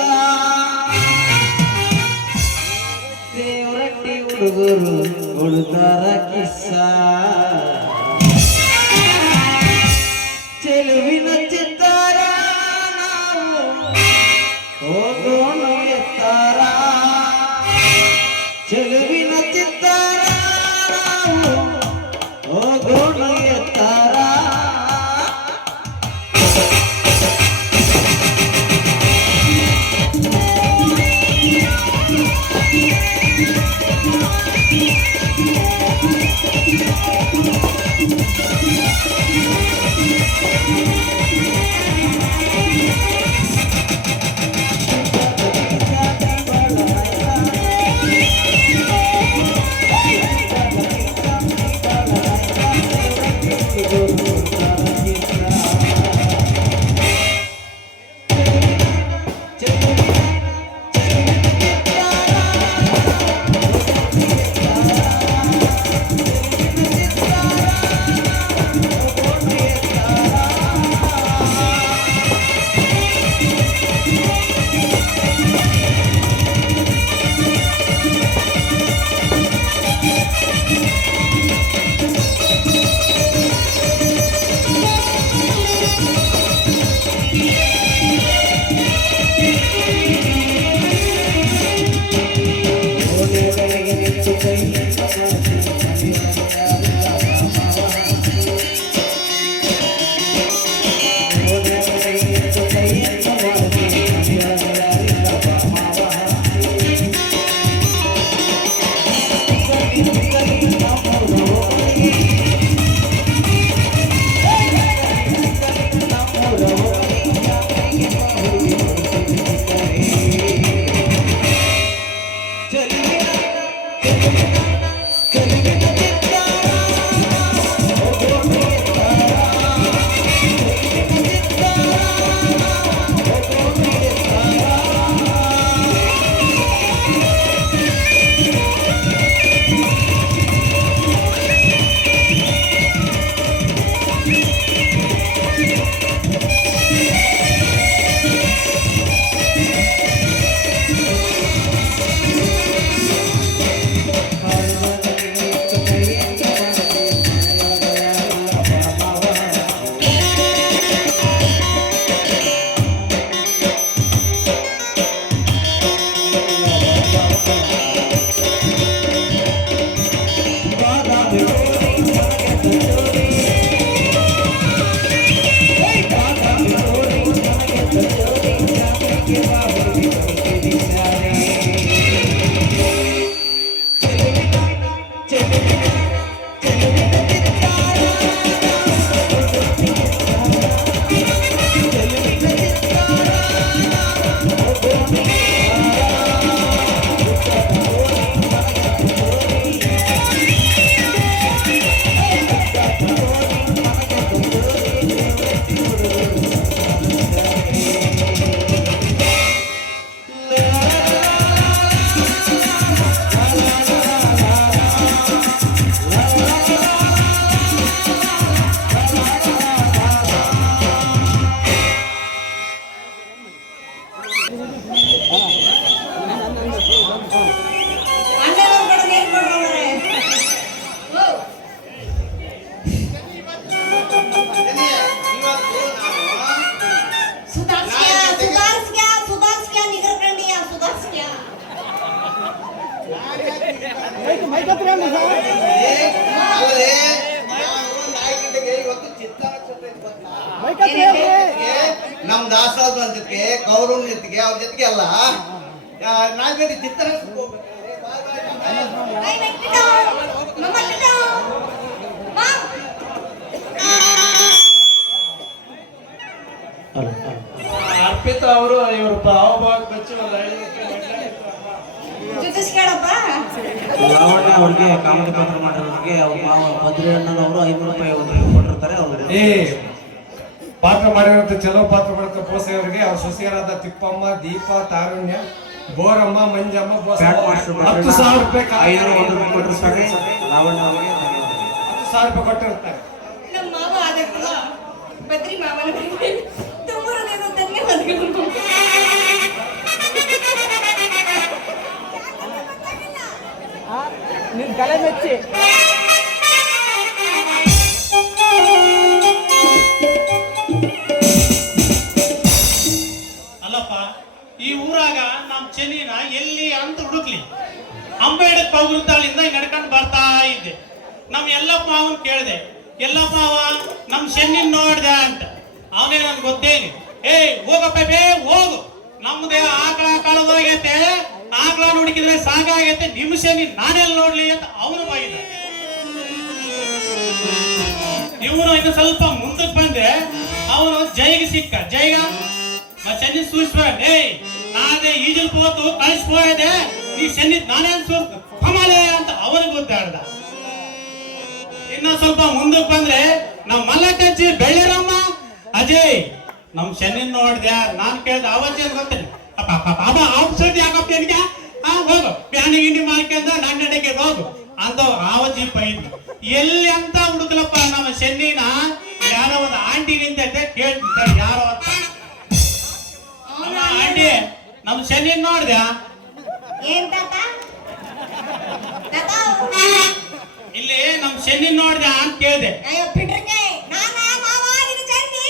ದೇವರಟ್ಟಿ ಹುಡುಗರು ಉಳ್ದಾರ ಕಿಸ್ಸ, ಚೆಲುವಿನ ಚಿತ್ತಾರ ನಾವು ಹೋಗೋಣ ಎತ್ತಾರ, ಚೆಲುವಿನ ಚಿತ್ತಾರ ನಾವು ಹೋಗೋಣ ಎತ್ತಾರ. ಅಲ್ಲದೆ ನಾನು 4 ಗಂಟೆಗೆ ಇವತ್ತು ಚಿತ್ರ ನಮ್ ದಾಸರಾಜು ಅಂತ ಜೊತೆಗೆ ಗೌರವ್ ಜೊತೆಗೆ ಅವ್ರ ಜೊತೆಗೆ ಅಲ್ಲ ನಾಲ್ಕು ಚಿತ್ರ Ay, nagpito! Mama, pito! Mom! Arpita ಅವರು ಇವರು ಭಾವಭಾಗ ಬೆಚ್ಚವಲ್ಲ ಜೊತೆಸ್ಕೇಳಪ್ಪ ಲಾವಣ್ಯ ಅವ್ರಿಗೆ ಕಾಮಿಡಿ ಪಾತ್ರ ಮಾಡಿರೋರಿಗೆ ಅವ್ರ ಮಾವ ಬದ್ರಿ ಅಣ್ಣನವರು 500 ರೂಪಾಯಿ ಕೊಟ್ಟಿರ್ತಾರೆ ಅವರು ಏ ಪಾತ್ರ ಮಾಡಿರೋಂಥ ಚಲೋ ಪಾತ್ರ ಮಾಡಿರೋ ಬೋಸೆ ಅವರಿಗೆ ಅವ್ರ ಸೊಸೆಯರಾದ ತಿಪ್ಪಮ್ಮ ದೀಪ ತಾರುಣ್ಯ ಬೋರಮ್ಮ ಮಂಜಮ್ಮ ಬೋಸ ಬ್ಯಾಟ್ ಮಾಸ್ಟರ್ 10,000 ರೂಪಾಯಿ 500 ರೂಪಾಯಿ ಕೊಟ್ಟಿರ್ತಾರೆ ಲಾವಣ್ಯ ಅವರಿಗೆ 10,000 ರೂಪಾಯಿ ಕೊಟ್ಟಿರ್ತಾರೆ. ನಮ್ಮ ಮಾವ ಆದಕ್ಕಲ್ಲ ಬದ್ರಿ ಮಾವನ ತುಂಬ ಹೃದಯದೊಂದನ್ನೇ ಹೊಂದ್ಕೊಂಡು ನಿನ್ ಕಲೆ ಮೆಚ್ಚಿ ಅಲ್ಲಪ್ಪ ಈ ಊರಾಗ ನಮ್ ಚೆನ್ನಿನ ಎಲ್ಲಿ ಅಂತ ಹುಡುಕ್ಲಿ. ಅಂಬೇಡಕ್ ಪೌಗುರ್ತಾಳಿಂದ ನಡ್ಕೊಂಡು ಬರ್ತಾ ಇದ್ದೆ. ನಮ್ ಎಲ್ಲಪ್ಪ ಅವನ್ ಕೇಳಿದೆ, ಎಲ್ಲಪ್ಪ ಅವ ನಮ್ ಚೆನ್ನಿನ್ ನೋಡ್ದೆ ಅಂತ. ಅವನೇ ನನ್ಗೆ ಗೊತ್ತೇನು, ಹೋಗಪ್ಪ ಬೇ ಹೋಗು, ನಮ್ದೇ ಆಕಳ ಕಳೆದೋಗೈತೆ, ಆಕಳ ಹುಡುಕಿದ್ರೆ ಸಾಕಾಗೈತೆ, ನಿಮ್ ಚೆನ್ನಿ ನಾನೆಲ್ಲ ನೋಡ್ಲಿ ಅಂತ ಅವನು ಬೈದ. ಇವನು ಇನ್ನು ಸ್ವಲ್ಪ ಮುಂದಕ್ಕೆ ಬಂದೆ, ಅವನು ಜೈಗೆ ಸಿಕ್ಕ. ಜೈಗ ಚೆನ್ನಿ ಸೂಸ್ಬೇಡ, ನಾನೇ ಈಜಲ್ ಹೋತು ಕಳಿಸ್ಬೋದೆ, ನೀ ಚೆನ್ನಿ ನಾನೇನ್ ಸೂಸ್ ಕಮಾಲೆ ಅಂತ ಅವನಿಗೆ ಗೊತ್ತಾಡ್ದ. ಇನ್ನ ಸ್ವಲ್ಪ ಮುಂದಕ್ಕೆ ಬಂದ್ರೆ ನಮ್ ಮಲ್ಲಕಜ್ಜಿ ಬೆಳ್ಳಿರಮ್ಮ ಅಜಯ್ ನಮ್ ಚೆನ್ನಿನ್ ನೋಡ್ದ್ಯಾ, ನಾನ್ ಕೇಳ್ದೆ ಅವಜ್ಜಿ ಅಂತ ಗೊತ್ತೇನೆ, ಅಪ್ಪ ಔಷಧಿ ಯಾಕಪ್ಪ ನಿನ್ಗೆ, ಹೋಗು ಪ್ಯಾನಿ ಗಿಂಡಿ ಮಾಡ್ಕೊಂಡ ನನ್ನಡೆಗೆ ಹೋಗು ಅಂತ ಆವಜ್ಜಿ ಬೈದ್. ಎಲ್ಲಿ ಅಂತ ಹುಡುಕಲಪ್ಪ ನಮ್ಮ ಚೆನ್ನಿನ, ಯಾರೋ ಒಂದು ಆಂಟಿ ನಿಂತೈತೆ ಕೇಳ್ತಿದ್ದಾರೆ ಯಾರೋ ಅಂತ. ಆಂಟಿ ನಮ್ ಚೆನ್ನಿನ್ ನೋಡ್ದ್ಯಾ, ಏನ್ ತಾತ ತಾತ ಇಲ್ಲಿ ನಮ್ ಚೆನ್ನಿನ್ ನೋಡ್ದ್ಯಾ ಅಂತ ಕೇಳ್ದೆ. ಅಯ್ಯೋ ಬಿಡ್ರಿಗೆ ನಾನಾ ಮಾವ ನಿನ್ನ ಚೆನ್ನಿ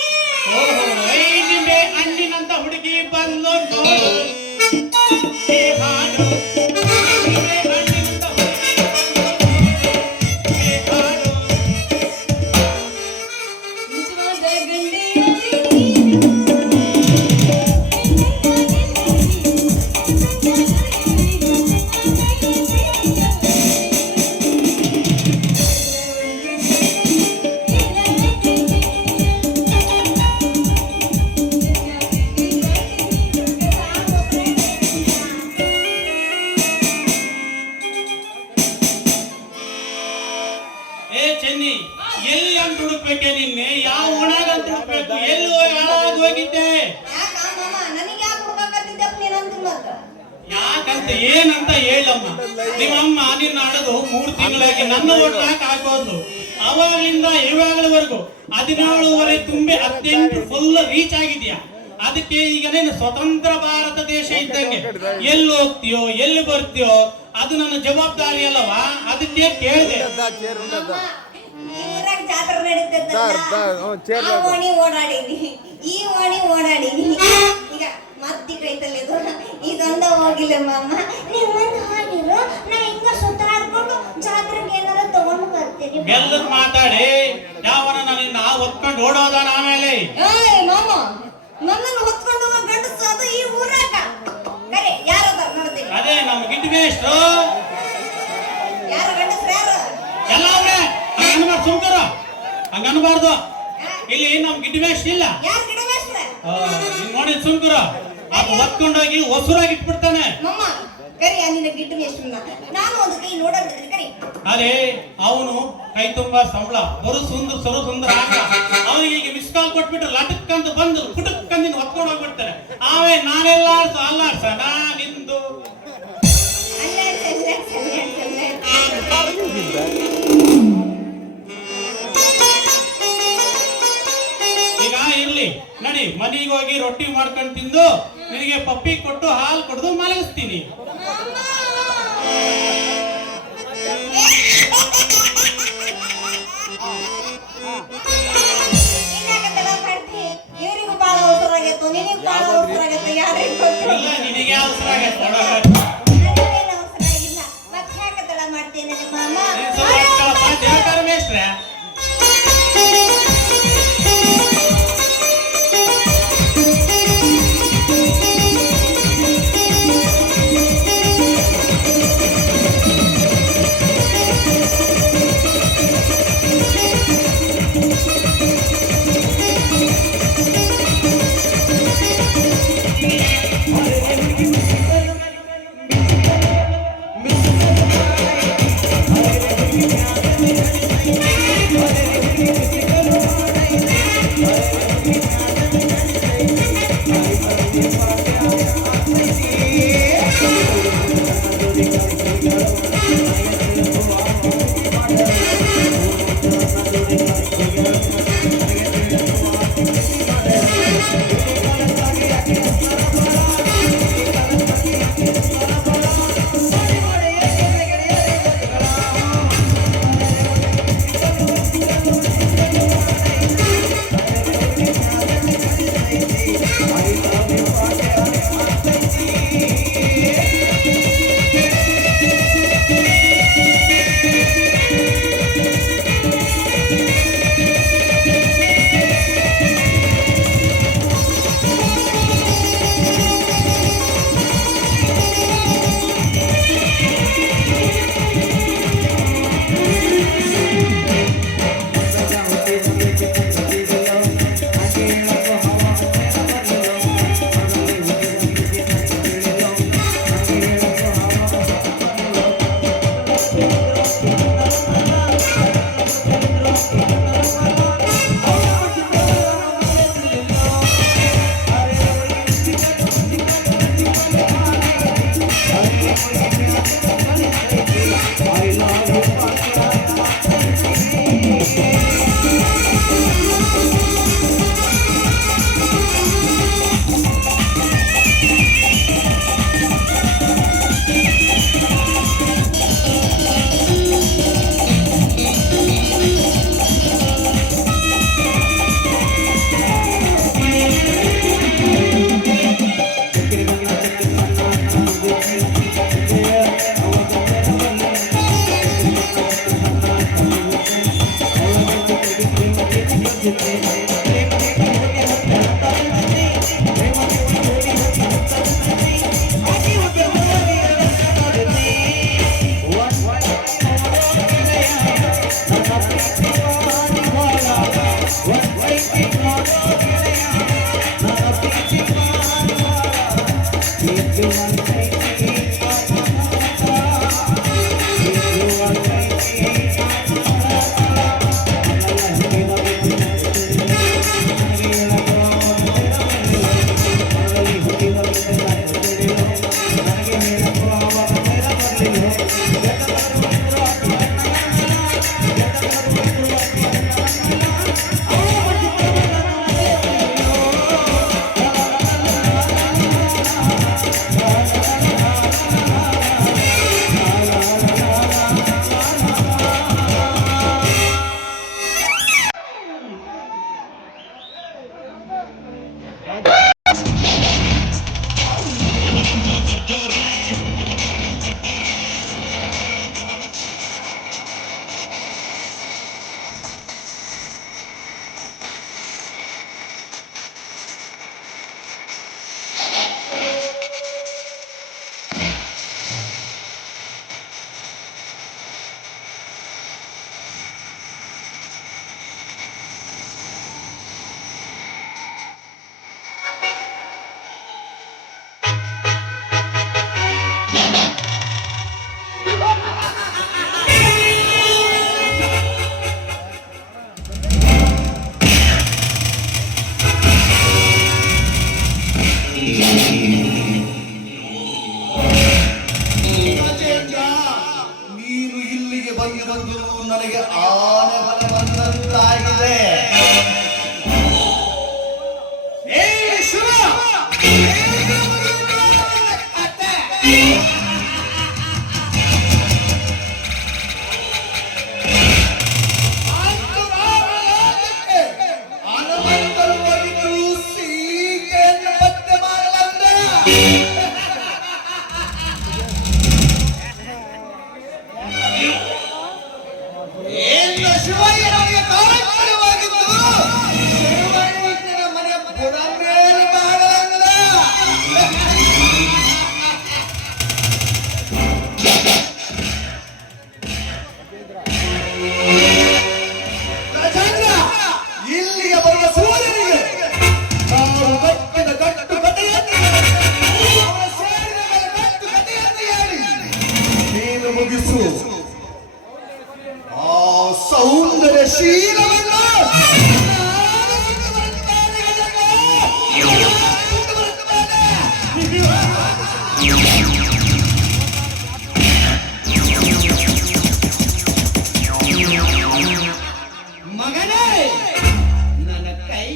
ಓಹೋ ನಿಂಬೆ ಹಣ್ಣಿನಂತ ಹುಡುಗಿ ಬಂದು ನೋಡು ಈ ಹಾಡು, ನಿಂಬೆ ಹಣ್ಣಿನಂತ ಹುಡುಗಿ ಬಂದು ಈ ಹಾಡು. ನಿಜವಾದ ಗಂಡೆಯಾಗಿ ಚೆನ್ನಿ ಎಲ್ಲಿ ಅಂತ ಹುಡುಕ್ಬೇಕೆ ನಿನ್ನೆ, ಯಾವ ಒಣಗ ಅಂತ ಹುಡುಕ್ಬೇಕು, ಎಲ್ಲಿ ಹಾಳಾಗಿ ಹೋಗಿದ್ದೆ, ಯಾಕ ಮಾಮ ನನಗೆ ಯಾಕೆ ಹುಡುಕಾಕತ್ತಿದ್ದಪ್ಪ ನೀನು ಅಂತ ಮತ್ತ ಯಾಕಂತ ಏನಂತ ಹೇಳಮ್ಮ. ನಿಮ್ಮಮ್ಮ ನಿನ್ನ ಅಡದು 3 ತಿಂಗಳಾಗಿ ನನ್ನ ಒಟ್ಟಾಕ ಹಾಕೋದು, ಅವಾಗ್ಲಿಂದ ಇವಾಗಲವರೆಗೂ 17 ತುಂಬಿ 18 ಫುಲ್ ರೀಚ್ ಆಗಿದ್ಯಾ. ಅದಕ್ಕೆ ಈಗ ನೀನು ಸ್ವತಂತ್ರ ಭಾರತ ದೇಶ ಇದ್ದಂಗೆ ಎಲ್ಲಿ ಹೋಗ್ತೀಯೋ ಎಲ್ಲಿ ಬರ್ತೀಯೋ ಅದು ನನ್ನ ಜವಾಬ್ದಾರಿ ಅಲ್ಲವಾ, ಅದಕ್ಕೆ ಕೇಳಿದೆ. ಊರಾಗ ಜಾತ್ರೆ ನಡೀತೈತಲ್ಲ, ಆ ಓಣಿ ಓಡಾಡೀನಿ, ಈ ಓಣಿ ಓಡಾಡೀನಿ, ಈಗ ಮತ್ತಿ ಕೈತಲ್ಲ ಇದೊಂದ ಹೋಗಿಲ್ಲ ಮಾಮ. ನೀವು ಒಂದು ಹಾಡಿರು ನಾ ಹಿಂಗ ಸುತ್ತಾಡ್ಕೊಂಡು ಜಾತ್ರೆಗೆ ಏನಾರ ತಗೊಂಡು ಬರ್ತೀರಿ. ಎಲ್ಲರೂ ಮಾತಾಡಿ ಯಾವನ ನಿನ್ನ ಒತ್ಕೊಂಡು ಓಡೋದಾನ ಆಮೇಲೆ. ಏಯ್ ಮಾಮ ನನ್ನನ್ನು ಹೊತ್ಕೊಂಡು ಹೋಗೋ ಗಂಡಸು ಅದು ಈ ಊರಾಗ ಕರೆ ಯಾರದ ನೋಡ್ತೀನಿ. ಅದೇ ನಮ್ಮ ಗಿಡ್ಡಿ ಮೇಷ್ಟ್ರು ಯಾರು ಗಂಡಸ್ರು ಯಾರು ಎಲ್ಲ ಅವ್ರೆ ಹಂಗನ್ಬಾರ್ದು, ಸುಮ್ಕರ ಹಂಗನ್ಬಾರ್ದು. ಇಲ್ಲಿ ನಮ್ ಗಿಡ್ಡಿ ಮೇಷ್ಟ್ರು ಇಲ್ಲ, ಯಾರು ಗಿಡ ಮೇಸ್ಟ್ರ ನೀನ್ ನೋಡಿ ಸುಮ್ಕರ, ಅದು ಹೊತ್ಕೊಂಡೋಗಿ ಹೊಸರಾಗಿ ಇಟ್ಬಿಡ್ತಾನೆ. ಮಮ್ಮ ಕರಿ ನಿನ್ನ ಗಿಡ್ಡ ಮೇಸ್ಟ್ರನ್ನ ನಾನು ಒಂದು ಕೈ ನೋಡೋದಿಲ್ಲ ಕರಿ. ಅರೆ ಅವನು ಕೈ ತುಂಬಾ ಸಂಬಳ, ಬರು ಸುಂದರ ಆಟ. ಅವನಿಗೆ ಈಗ ಮಿಸ್ ಕಾಲ್ ಕೊಟ್ಬಿಟ್ರೆ ಲಟಕ್ಕಂತ ಬಂದು ಪುಟಕ್ಕಂದಿನ ಹೊತ್ಕೊಂಡು ಹೋಗ್ಬಿಡ್ತಾರೆ. ಆಮೇಲೆ ನಾನೆಲ್ಲ ಅಲ್ಲಾಡ್ಸ ನಾ ನಿಂದು ಈಗ ಇರ್ಲಿ ನಡಿ, ಮನೆಗೆ ಹೋಗಿ ರೊಟ್ಟಿ ಮಾಡ್ಕೊಂಡು ತಿಂದು ನಿನಗೆ ಪಪ್ಪಿ ಕೊಟ್ಟು ಹಾಲು ಕೊಡ್ದು ಮಲಗಿಸ್ತೀನಿ. ಇವರಿಗೂ ಬಾಳ ಅವಸರ ಆಗೈತು, ನಿನಗೂ ಬಾಳ ಅವಸರ ಆಗೈತೆ, ಯಾರಿಗೂ ಗೊತ್ತಿಲ್ಲ. ಇಲ್ಲ ನಿನಗೆ ಅವಸರ ಆಗೈತೆ ನೋಡೋ. ನನಗೇನು ಅವಸರ ಆಗಿಲ್ಲ, ಮತ್ತೆ ಯಾಕೆ ತಡ ಮಾಡ್ತೇನೆ ಮಾಮ. ನೀನ್ ಸ್ವಲ್ಪ ಹೊತ್ಕೊಳಪ್ಪ, ದೇವಕಾರ ಮೇಷ್ಟ್ರೆ. Thank you.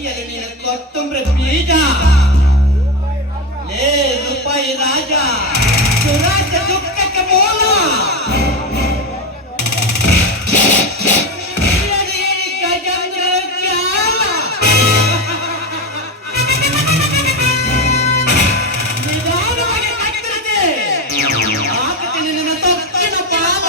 ಎಲೆ ನೀನು ಕೊತ್ತಂಬರಿ ಬೀಜ ಲೇ ರೂಪಾಯಿ ರಾಜ ಸುರಾಜ ದುಃಖಕ್ಕೆ ಮೂಲ ಗಜೇಂದ್ರ ಚಾಲ ನಿಧಾನವಾಗಿ ಕಟ್ಟಿದೆ ಆತನಿಗೆ ನಿನ್ನ ತೊಕ್ಕಿನ ಪಾದ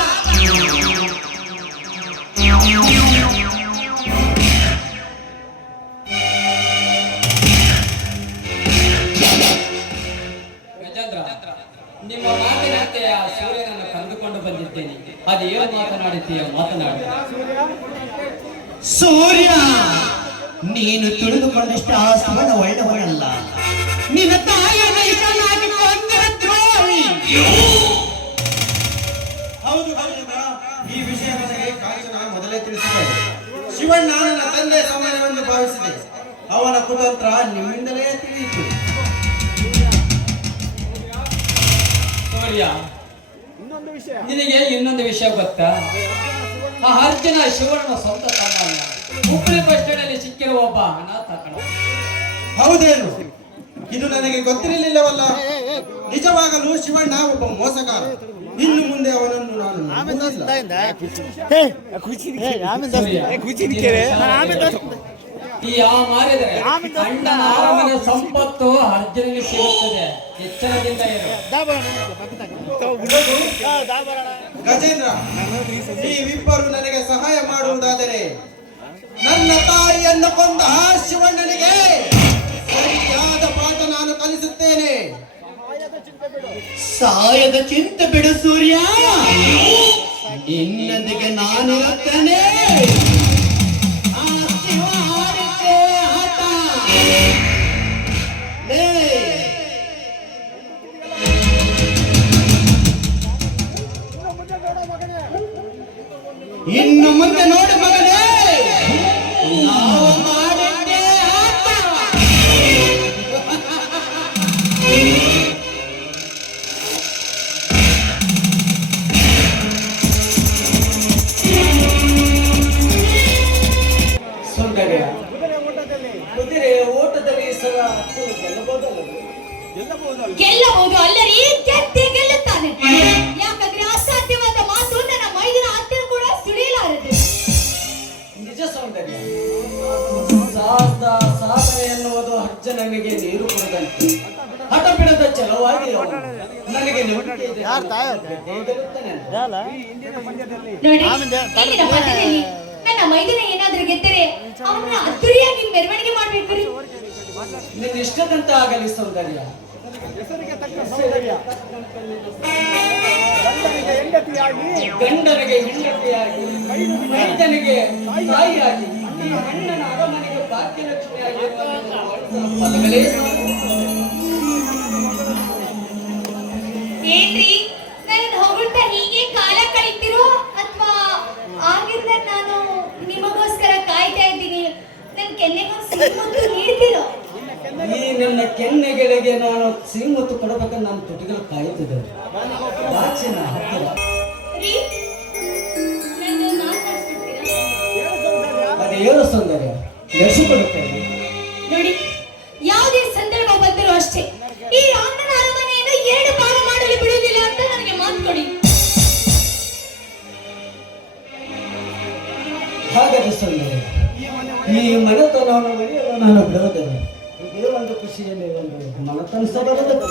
ಗಜೇಂದ್ರ, ನಿಮ್ಮ ಮಾತಿನಂತೆ ಆ ಸೂರ್ಯನನ್ನು ಕರೆದುಕೊಂಡು ಬಂದಿದ್ದೇನೆ. ಅದೇನು ಮಾತನಾಡುತ್ತೀಯ ಮಾತನಾಡಿ. ಸೂರ್ಯ ನೀನು ತಿಳಿದುಕೊಂಡಷ್ಟು ಆ ಸುವರ್ಣ ಒಳ್ಳೆಯವಳಲ್ಲ. ನಿನ್ನ ತಾಯಿಯನ್ನು ಇಷ್ಟನಾಗಿ ಕೊಂದಿರ ದ್ರೋಹಿ. ಹೌದು ಈ ವಿಷಯ ನನಗೆ ಕಾಂಚನ ಮೊದಲೇ ತಿಳಿಸಿದರು. ಶಿವಣ್ಣ ನನ್ನ ತಂದೆ ಸಮಾನವೆಂದು ಭಾವಿಸಿದೆ. ಅವನ ಕುತಂತ್ರ ನಿಮ್ಮಿಂದಲೇ ತಿಳಿಯಿತು. ಸೂರ್ಯ, ನಿನಗೆ ಇನ್ನೊಂದು ವಿಷಯ ಗೊತ್ತಾ? ಆ ಅರ್ಜುನ ಶಿವಣ್ಣ ಸ್ವಂತ ತಮ್ಮ ಅಲ್ಲ. ಹುಬ್ಬಳ್ಳಿ ಬಸ್ ಸ್ಟ್ಯಾಂಡಲ್ಲಿ ಸಿಕ್ಕಿರುವ ಒಬ್ಬ ಅನಾಥ ಕಣ. ಹೌದೇನು? ಇದು ನನಗೆ ಗೊತ್ತಿರಲಿಲ್ಲವಲ್ಲ. ನಿಜವಾಗಲೂ ಶಿವಣ್ಣ ಒಬ್ಬ ಮೋಸಗಾರ. ಇನ್ನು ಮುಂದೆ ಅವನನ್ನು ನಾನು ನಂಬುವುದಿಲ್ಲ. ಈ ಆ ಮಾರಿದರೆ ಅಣ್ಣನ ಆರಮನೆ ಸಂಪತ್ತು ಅರ್ಜುನಿಗೆ ಸಿಗುತ್ತದೆ. ಎಚ್ಚರದಿಂದ ಇರು. ಗಜೇಂದ್ರ, ನೀವಿಬ್ಬರು ನನಗೆ ಸಹಾಯ ಮಾಡುವುದಾದರೆ ನನ್ನ ತಾಯಿಯನ್ನು ಕೊಂದ ಆ ಶಿವಣ್ಣನಿಗೆ ಸರಿಯಾದ ಪಾಠ ನಾನು ಕಲಿಸುತ್ತೇನೆ. ಸಾಯದ ಚಿಂತೆ ಬಿಡು ಸೂರ್ಯ, ನಿನ್ನೊಂದಿಗೆ ನಾನಿರುತ್ತೇನೆ. ಆ ಶಿವ ಆಡಿದ್ದೆ ಆಟ. ಲೇ, ಇನ್ನು ಮುಂದೆ ನೋಡು ಮಗನೇ, ನಾವು ಮಾಡಿದ್ದೆ ಆಟ. ಸುಂದರಿಯ ಕುದುರೆ ಓಟದಲ್ಲಿ ಸಲ ಗೆಲ್ಲಬಹುದು ಅಲ್ಲರಿ, ಗೆದ್ದೆ ಗೆಲ್ಲುತ್ತಾನೆ. ಯಾಕಂದ್ರೆ ಅಸಾಧ್ಯವಾದ ಮಾತು ನನ್ನ ಮೈದಿನ ಹತ್ತಿರ ಕೂಡ ಸುಳಿಯಲಾರದು. ನಿಜ ಸೌಂದರ್ಯ. ಸಾಧನೆ ಎನ್ನುವುದು ಅರ್ಜುನನಿಗೆ ನೀರು ಕುಡಿದಂತೆ. ಹಠ ಬಿಡದ ಛಲವಾಗಿ ಅವನು. ನನಗೆ ನಂಬಿಕೆ ಇದೆ. ಗೆಲ್ಲುತ್ತಾನೆ. ನೋಡಿ, ಇಂದಿನ ಪಂದ್ಯದಲ್ಲಿ ನನ್ನ ಮೈದಿನ ಏನಾದ್ರೂ ಗೆದ್ದರೆ ಅವನ್ನ ಅದ್ದೂರಿಯಾಗಿ ಮೆರವಣಿಗೆ ಮಾಡ್ಬೇಕು. ನಿನ್ನ ಇಷ್ಟದಂತ ಆಗಲಿ ಸೌಂದರ್ಯ. ಗಂಡನಿಗೆ ಹೆಂಡತಿಯಾಗಿ, ಮೈದನಿಗೆ ತಾಯಿಯಾಗಿ, ಈ ಅಣ್ಣನ ಅರಮನೆಗೆ ಭಾಗ್ಯಲಕ್ಷ್ಮಿಯಾಗಿ ಪದಗಳೇ ಏನ್ರಿ, ನನ್ನ ಹೊಗಳ್ತಾ ಹೀಗೆ ಕಾಲ ಕಳಿತಿರೋ ಅಥವಾ ಆಗಿಂದ ನಾನು ನಿಮಗೋಸ್ಕರ ಕಾಯ್ತಾ ಇದ್ದೀನಿ, ನನ್ನ ಕೆನ್ನೆಗೊಂದು ಸಿಮ್ಮತ್ತು ನೀಡ್ತಿರೋ? ಈ ನನ್ನ ಕೆನ್ನೆಗಳಿಗೆ ನಾನು ಸಿಮ್ಮತ್ತು ಕೊಡಬೇಕಂತ ನನ್ನ ತುಟಿಗಳು ಕಾಯುತ್ತಿದ್ದೆ. ಬಾಚಿನ ಹತ್ತಿರ ರೀ, ನನ್ನ ಮಾತಾಡ್ಸ್ಬಿಡ್ತೀರಾ? ಅದೇನು ಸೌಂದರ್ಯ ನಡೆಸಿಕೊಡುತ್ತೇನೆ. ನೋಡಿ, ಯಾವುದೇ ಸಂದರ್ಭ ಬಂದರೂ ಅಷ್ಟೇ ಈ ಅಣ್ಣನ ಅರಮನೆಯನ್ನು ಎರಡು ಭಾಗ ಮಾಡಲು ಬಿಡುವುದಿಲ್ಲ ಅಂತ ನನಗೆ ಮಾತು ಕೊಡಿ. ಹಾಗಾದ್ರೆ ಸೌಂದರ್ಯ, ಈ ಮನೆತನವನ್ನು ಒಡೆಯಲು ನಾನು ಬಿಡುವುದಿಲ್ಲ. ಇದೇ ಒಂದು ಖುಷಿಯಲ್ಲಿ ಒಂದು ಮನತನ ಸಬಲದಕ್ಕೆ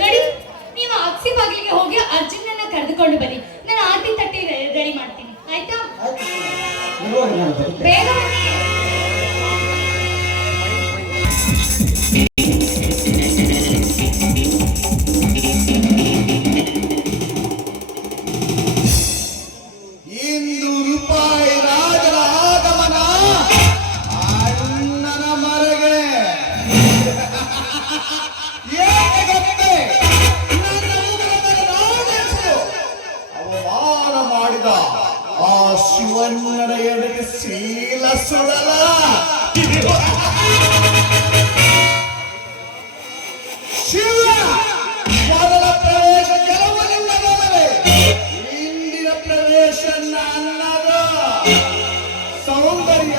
ನೋಡಿ, ನೀವು ಅಕ್ಷಿ ಬಾಗಿಲಿಗೆ ಹೋಗಿ ಅರ್ಜುನನ್ನ ಕರೆದುಕೊಂಡು ಬನ್ನಿ. ನಾನು ಆರತಿ ತಟ್ಟೆ ರೆಡಿ ಮಾಡ್ತೀನಿ, ಆಯ್ತಾ? ಬೇಗ ಬನ್ನಿ. ₹200 ರಾಜರ ಆಗಮನ ಅಣ್ಣನ ಮರಗೆ ಅವಮಾನ ಮಾಡಿದ ಆ ಶಿವಣ್ಣನ ಎಡೆಗೆ ಶೀಲ ಸುಡಲ ಶಿವ ಮೊದಲ ಪ್ರವೇಶ ಕೆಲವನಿಲ್ಲದವರೇ ಇಂದಿನ ಪ್ರವೇಶ ನನ್ನದು ಸೌಂದರ್ಯ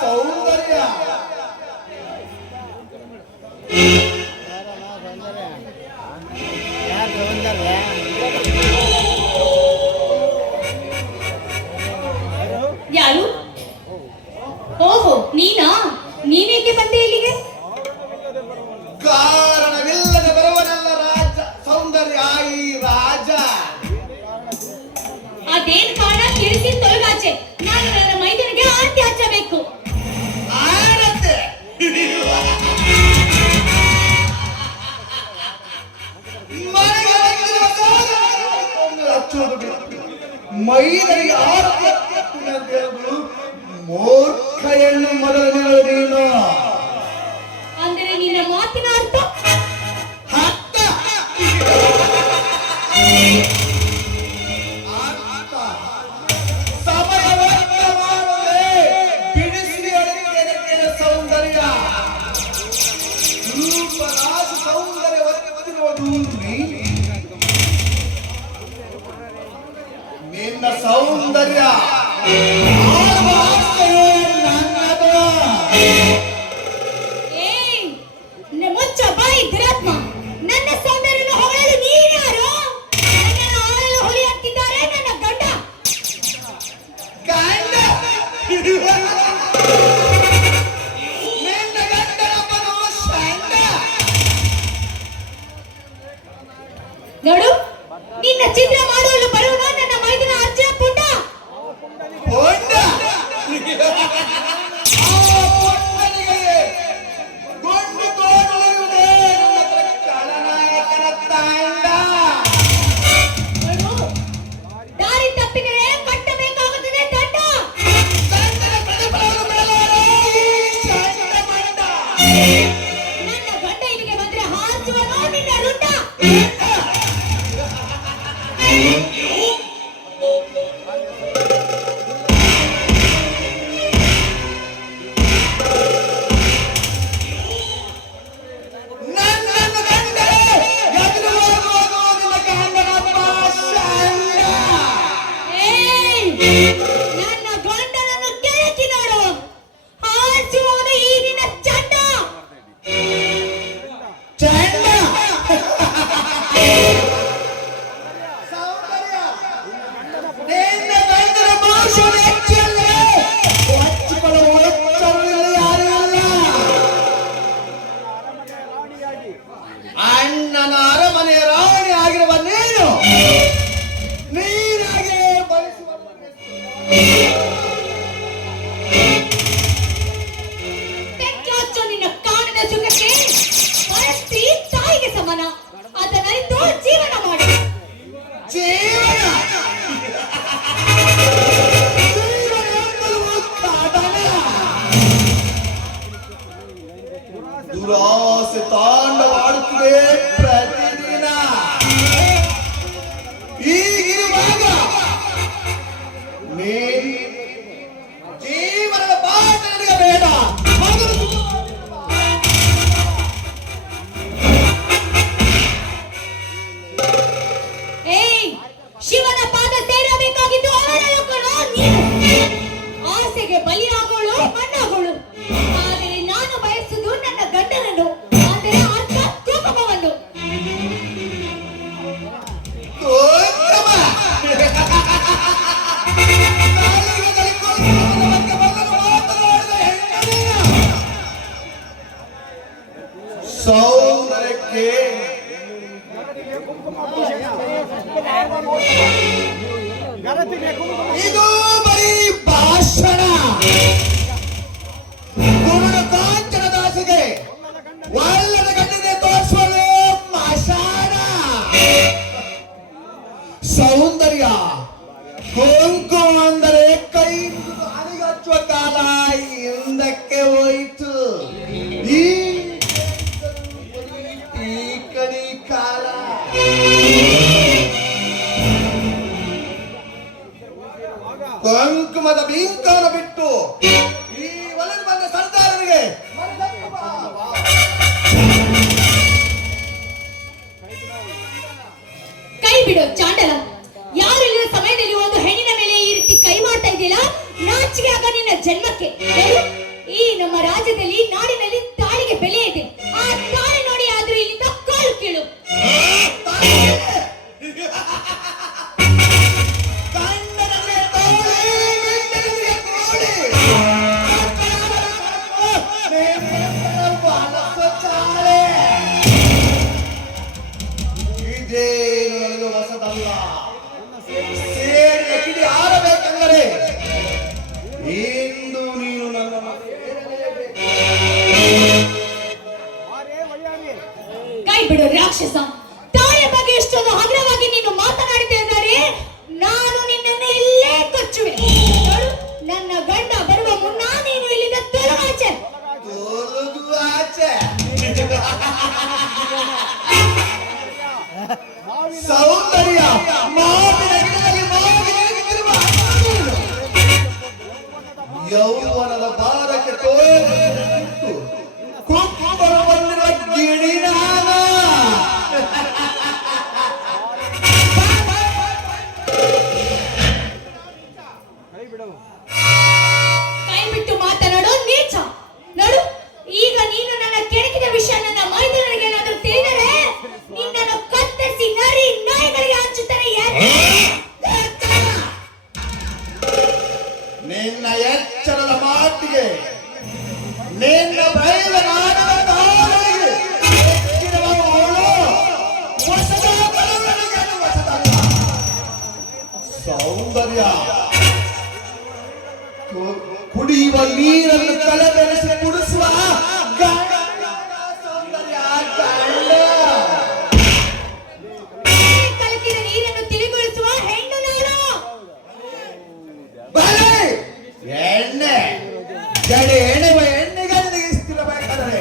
ಸೌಂದರ್ಯ ಯಾರು? ಓಹೋ, ನೀನಾ? ನೀನೇಕೆ ಬಂದೆ ಇಲ್ಲಿಗೆ? ಕಾರಣವಿಲ್ಲದೆ ಬರುವನೆಲ್ಲ ರಾಜ ಸೌಂದರ್ಯ ಈ ರಾಜ ಅದೇನ್ ಕಾರಣ ತಿಳಿಸಿ ತೊಲಗಾಚೆ. ನಾನು ನನ್ನ ಮೈದನಿಗೆ ಆರತಿ ಹಚ್ಚಬೇಕು. ಆರತೆ ಮನೆಗೆ ಬಂದಿರುವ ಸಾಧನೆಯನ್ನು ಹಚ್ಚೋದು ಬಿಟ್ಟು ಮೈದನಿಗೆ ಆರತಿ ಹಚ್ಚುತ್ತೇನೆ ಅಂತ ಹೇಳುವುದು ಮೂರ್ಖ ಹೆಣ್ಣು ಮೊದಲನೇ ನೀನು ಅಂದರೆ ನಿನ್ನ ಮಾತಿನ ಅರ್ಥ? ಹತ್ತ ಸಮಯ ವ್ಯರ್ಥ ಮಾಡದೆ ಬಿಡಿಸಿ ಅಡಿಕೆ ಸೌಂದರ್ಯ ರೂಪರಾಜ ಸೌಂದರ್ಯ ಒತ್ತಿರುವುದು ನಿನ್ನ ಸೌಂದರ್ಯ ನನ್ನದು ಏಯ್, ಮುಚ್ಚ ಬಾಯಿ ದುರಾತ್ಮ. ನನ್ನ ಸೌಂದರ್ಯನ ಹೊಗಳಲು ನೀನ್ಯಾರು? ನನ್ನನ್ನು ಆಳಲು ಹುಲಿ ಅಂತಿದ್ದಾರೆ ನನ್ನ ಗಂಡ. ಗಂಡ ನಿನ್ನ ಗಂಡನಪ್ಪನು ಷಂಡ ನೋಡು, ನಿನ್ನ ಚಿತ್ರ ಮಾಡಲು ಬರುವುದು ನನ್ನ ಮೈದಿನ ಅರ್ಜುನ ಪುಂಡ. ಹೊಂಡ ಆ ಪುಂಡನಿಗೆ ಗೊಂಡು ತೋಡಲಿರುವುದೇ ನನ್ನ ಹತ್ರ ಖಳನಾಯಕನ ತಾಂಡ ನೋಡು, ದಾರಿ ತಪ್ಪಿದರೆ ಕಟ್ಟಬೇಕಾಗುತ್ತದೆ ದಂಡ. ಗಂಡನ ಪ್ರತಿಫಲವನ್ನು ಬಿಡಲಾರೆ ಈ ಷಂಡ ಮಂಡ ನನ್ನ ಗಂಡ ಇಲ್ಲಿಗೆ ಬಂದ್ರೆ ಹಾಸುವನು ನಿನ್ನ ರುಂಡ. ಗಂಡ ಇದು ಬರೀ ಭಾಷಣ. ಗುರುನ ಕಾಂಚನ ದಾಸಿಗೆ ಒಲ್ಲದ ಗಂಡನೆ ತೋರಿಸುವುದು ಮಶಾಣ. ಸೌಂದರ್ಯ ಕುಂಕುಮ ಅಂದರೆ ಕೈ ಹಚ್ಚುವ ಕಾಲ ಹಿಂದಕ್ಕೆ ಹೋಯಿತು. ಈ ಕಡಿ ಕಾಲ ಕುಂಕುಮದ ಬಿಂಕವನ್ನು ಬಿಟ್ಟು ಈ ಒಲದು ಬಂದ ಸರ್ದಾರನಿಗೆ ಕೈ ಬಿಡು ಚಾಂಡಲ. ಯಾರು ಇಲ್ಲದ ಸಮಯದಲ್ಲಿ ಒಂದು ಹೆಣ್ಣಿನ ಮೇಲೆ ಈ ರೀತಿ ಕೈ ಮಾಡ್ತಾ ಇದೆಯಲ್ಲ, ನಾಚಿಕೆ ಆಗ ನಿನ್ನ ಜನ್ಮಕ್ಕೆ. ನೋಡು, ಈ ನಮ್ಮ ರಾಜ್ಯದಲ್ಲಿ ನಾಡಿನಲ್ಲಿ ತಾಳಿಗೆ ಬೆಲೆ ಇದೆ. ಆ ತಾಳಿ ನೋಡಿ ಆದ್ರೂ ಇಲ್ಲಿಂದ ಕಾಲು ಕೀಳು. ಇದೇನು ನನಗೆ ಹೊಸದಲ್ಲ. ಸೇರಿನ ಕಿಡಿ ಆರಬೇಕೆಂದರೆ ಇಂದು ನೀನು ನನ್ನ ಕೈ ಬಿಡು ರಾಕ್ಷಸ. ತಾಳಿಯ ಬಗ್ಗೆ ಎಷ್ಟೊಂದು ಹಗುರವಾಗಿ ನೀನು ಮಾತನಾಡ್ತಾ ಇದ್ದಾರೆ. ನಾನು ನಿನ್ನನ್ನು ಇಲ್ಲೇ ಕೊಚ್ಚುವೆ. ನೋಡು, ನನ್ನ ಗಂಡ ಬರುವ ಮುನ್ನ ನೀನು ಇಲ್ಲಿಂದ ತೊಲಗಾಚೆ. ಆಚೆ ಸೌಂದರ್ಯ ಮಾವಿನ ಗಿಡದಲ್ಲಿ ಮಾವಿನ ಯೌವನದ ಭಾರಕ್ಕೆ ತೋರಿಟ್ಟು ಕುಂಕುಮ ಬಂದಿರುವ ಗಿಣಿನಾನ. ಕೈ ಬಿಟ್ಟು ಮಾತನಾಡೋ ನೀಚ. ನೋಡು, ಈಗ ನೀನು ನನ್ನ ಕೆಣಕಿದ ವಿಷಯ ನನ್ನ ಮೈದನಿಗೆ ಏನಾದರೂ ತಿಳಿದರೆ ನಿನ್ನನ್ನು ಕತ್ತರಿಸಿ ನರಿ ನಾಯಿಗಳಿಗೆ ಹಂಚುತ್ತಾರೆ. ನಿನ್ನ ಎಚ್ಚರದ ಮಾತಿಗೆ ನಿನ್ನ ಬಯಲ ನಾಡದ ಕಾಲಿಗೆ ಹೆಚ್ಚಿನವಳು ಹೊಸದಲ್ಲ ಬಡವನಿಗೆ ಹೊಸದಲ್ಲ. ಸೌಂದರ್ಯ ಕುಡಿಯುವ ನೀರನ್ನು ತಲೆ ಬೆಳೆಸಿ ಕುಡಿಸುವ ಸೌಂದರ್ಯ ಗಂಡ. ಕಲಕಿದ ನೀರನ್ನು ತಿಳಿಗೊಳಿಸುವ ಹೆಣ್ಣು ನಾನು. ಬಲೆ ಎಣ್ಣೆ ಜಡೆ ಎಣೆವ ಎಣ್ಣೆಗಣ್ಣಿಗೆ ಸ್ಥಿರಬೇಕಾದರೆ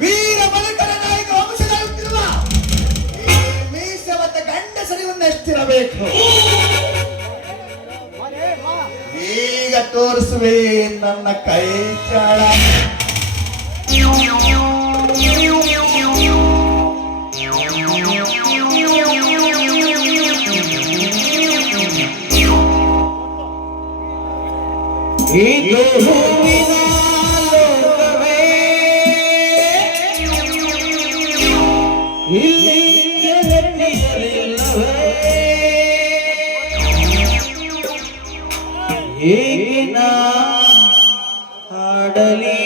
ವೀರ ಬದುಕರ ನಾಯಕ ವಂಶದಲ್ಲಿರುವ ಈ ಮೀಸೆ ಮತ್ತು ಗಂಡಸರಿಗೊಂದು ಎಷ್ಟಿರಬೇಕು. ಈಗ ತೋರಿಸುವೆ ನನ್ನ ಕೈ ಚಾಳ. ಇದು ಹೂವಿನ ಲೋಕವೇ, ಇಲ್ಲಿ ಗೆಳತಿಯರಿಲ್ಲವೇ, ಈಗಿನ ಹಾಡಲಿ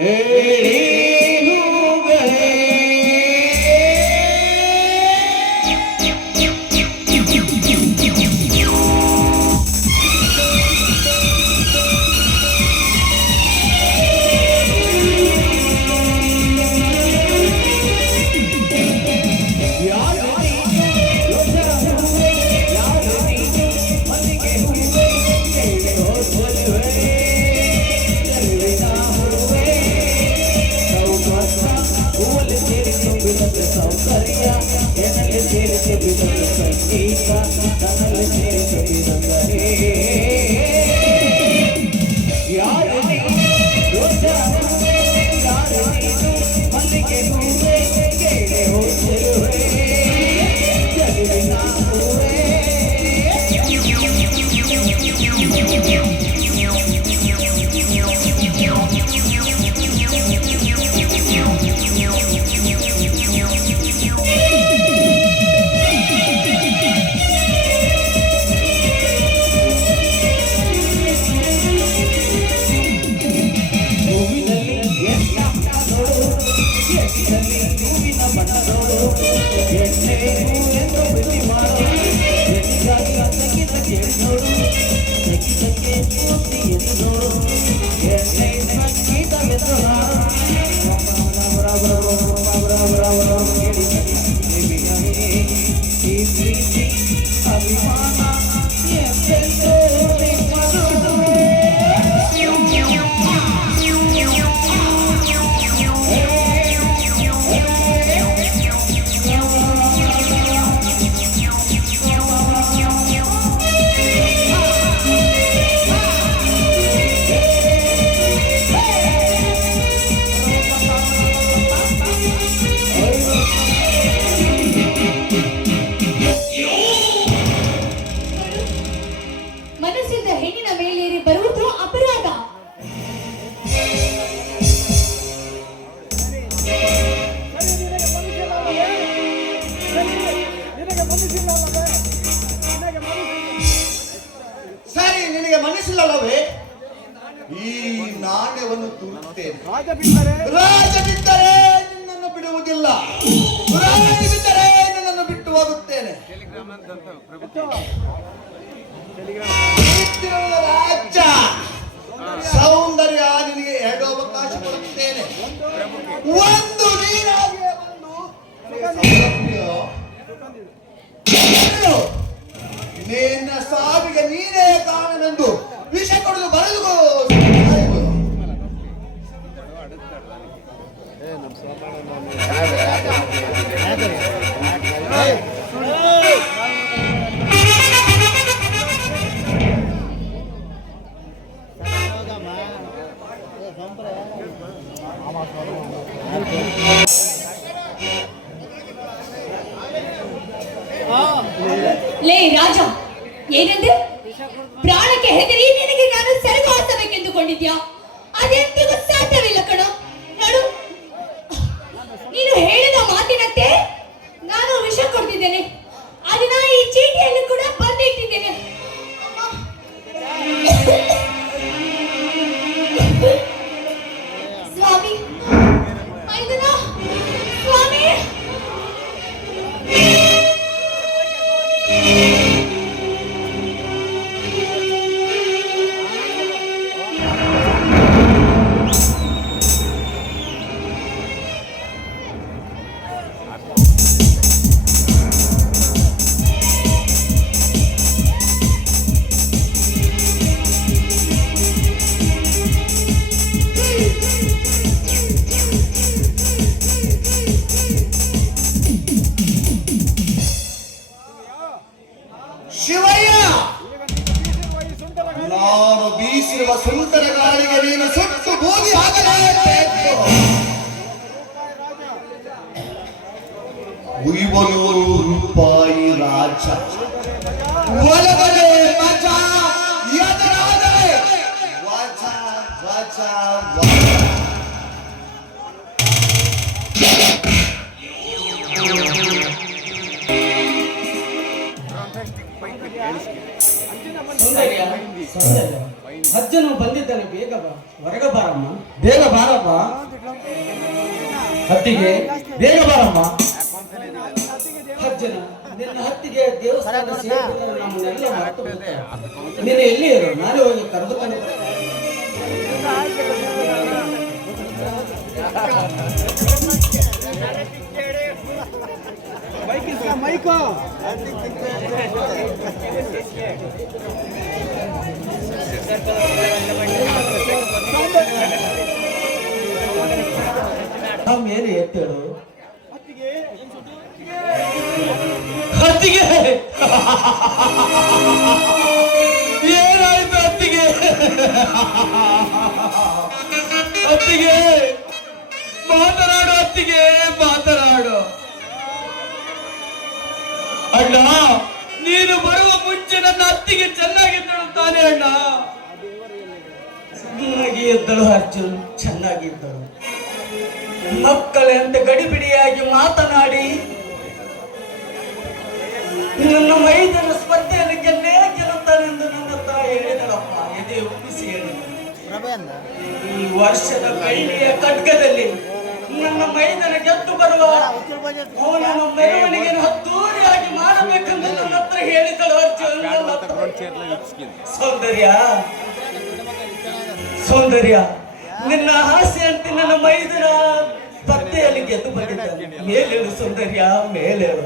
ಹೇಳಿ ಹೋಗಲೇ. ಹೂವಿನ ಬಣ್ಣದೋಳು ಎಣ್ಣೆ ಎಂದು ಪ್ರೀತಿ ಮಾಡೋ ಎಣ್ಣಿಗಾಗಿ ತಗ್ಗಿದ ಕೇಳಿ ನೋಡು ತಗ್ಗಿ ತಗ್ಗೆ ಪೂರ್ತಿ ಎಂದು ನೋಡು ಎಣ್ಣೆ ಸಂಗೀತ ಎಂದು ಈ ಪ್ರೀತಿ ಅಭಿಮಾನ ಎಂತೆಂದೋ ನಿಮ್ಮದು. ಮನಸ್ಸಿಂದ ಹೆಣ್ಣಿನ ಮೇಲೇರಿ ಬರುವುದು ಅಪರಾಧ. ಸರಿ, ನಿನಗೆ ಮನಸ್ಸಿಲ್ಲವೇ? ಈ ನಾಣ್ಯವನ್ನು ತುರುತ್ತೇನೆ. ರಾಜ ಬಿದ್ದರೆ ನಿನ್ನನ್ನು ಬಿಡುವುದಿಲ್ಲ, ರಾಣಿ ಬಿದ್ದರೆ ನಿನ್ನನ್ನು ಬಿಟ್ಟು ಹೋಗುತ್ತೇನೆ. ರಾಜ ಸೌಂದರ್ಯ ನಿನಗೆ 2 ಅವಕಾಶ ಕೊಡುತ್ತೇನೆ. ಒಂದು ನೀನಾಗಿ ಬಂದು ನಿನ್ನ ಸಾವಿಗೆ ನೀನೇ ಕಾರಣವೆಂದು ವಿಷ ಕೊಡಲು ಬರಲು ಲೇ ರಾಜ, ಏನಂದೆ? ಪ್ರಾಣಕ್ಕೆ ಹೆದರಿ ನಿನಗೆ ನಾನು ಸೆರಗು ಹಾಸಬೇಕೆಂದುಕೊಂಡಿದ್ಯಾ? ಅದೆಂದಿಗೂ ಸಾಧ್ಯವಿಲ್ಲ ಕಣೋ. ನೋಡು, ನೀನು ಹೇಳಿದ ಮಾತಿನಂತೆ ನಾನು ವಿಷ ಕೊಡ್ತಿದ್ದೇನೆ. ಅದನ್ನ ಈ ಚೀಟಿಯಲ್ಲಿ ಕೂಡ ಬರೆದಿಟ್ಟಿದ್ದೇನೆ. ಸ್ವಾಮಿ, ಮೈದನ ಸ್ವಾಮಿ. ಶಿವಯ್ಯ, ನಾನು ಬೀಸಿರುವ ಸುಂದರ ಗಾಳಿಗೆ ನೀನು ಸುಟ್ಟು ಬೂದಿ ಆಗಲೇಬೇಕು. ₹500 ರಾಜ, ಒಳಗಡೆ ಮಜ, ಎದುರಾದರೆ ವಜ ವಜ ವಜ. ಅಜ್ಜನು ಬಂದಿದ್ದಾನೆ, ಬೇಗ ಬಾ, ಹೊರಗೆ ಬಾರಮ್ಮ, ಬೇಗ ಬಾರಮ್ಮ, ಹತ್ತಿಗೆ ಬೇಗ ಬಾರಮ್ಮ. ಅಜ್ಜನ ನಿನ್ನ ಹತ್ತಿಗೆ ದೇವಸ್ಥಾನ ಸೇರಿದರೆ ನಮ್ಮನ್ನೆಲ್ಲ ಮರೆತು ಬಿಡುತ್ತೆ. ನೀನು ಎಲ್ಲಿ ಇರು, ನಾನೇ ಹೋಗಿ ಕರೆದುಕೊಂಡು ಏನು ಎತ್ತೇಳು ಹತ್ತಿಗೆ ಏನಾಯ್ತು ಹತ್ತಿಗೆ? ಹತ್ತಿಗೆ ಮಾತನಾಡು, ಹತ್ತಿಗೆ ಮಾತನಾಡು. ಅಣ್ಣ, ನೀನು ಬರುವ ಮುಂಚೆ ನನ್ನ ಹತ್ತಿಗೆ ಚೆನ್ನಾಗಿದ್ದಳು ತಾನೇ ಅಣ್ಣ? ಚೆನ್ನಾಗಿ ಇದ್ದಳು ಅರ್ಜುನ್, ಚೆನ್ನಾಗಿದ್ದಳು. ಮಕ್ಕಳಂತೆ ಗಡಿಬಿಡಿಯಾಗಿ ಮಾತನಾಡಿ ನನ್ನ ಮೈದನ ಸ್ಪರ್ಧೆಯನ್ನು ಗೆಲ್ಲುತ್ತಾನೆಂದು ನನ್ನ ತಾಯಿ ಹೇಳಿದಳಪ್ಪ. ಎದೆ ಉಪ್ಪಿಸಿ ಹೇಳಿದಳು. ಈ ವರ್ಷದ ಕೈಲಿಯ ಖಡ್ಗದಲ್ಲಿ ನನ್ನ ಮೈದನ ಗೆದ್ದು ಬರುವ ಅವನನ್ನು ಮೆರವಣಿಗೆಯನ್ನು ಹತ್ತೂರಿಯಾಗಿ ಮಾಡಬೇಕೆಂದು ನನ್ನ ಹತ್ರ ಹೇಳಿದಳು ಅರ್ಜುನ್. ಸೌಂದರ್ಯ ಸೌಂದರ್ಯ, ನಿನ್ನ ಆಸೆ ಅಂತ ನನ್ನ ಮೈದನ ಪತ್ತೆಯಲ್ಲಿ ಗೆದ್ದು ಬಂದಿದ್ದಾನೆ. ಮೇಲೇಳು ಸೌಂದರ್ಯ, ಮೇಲೇಳು.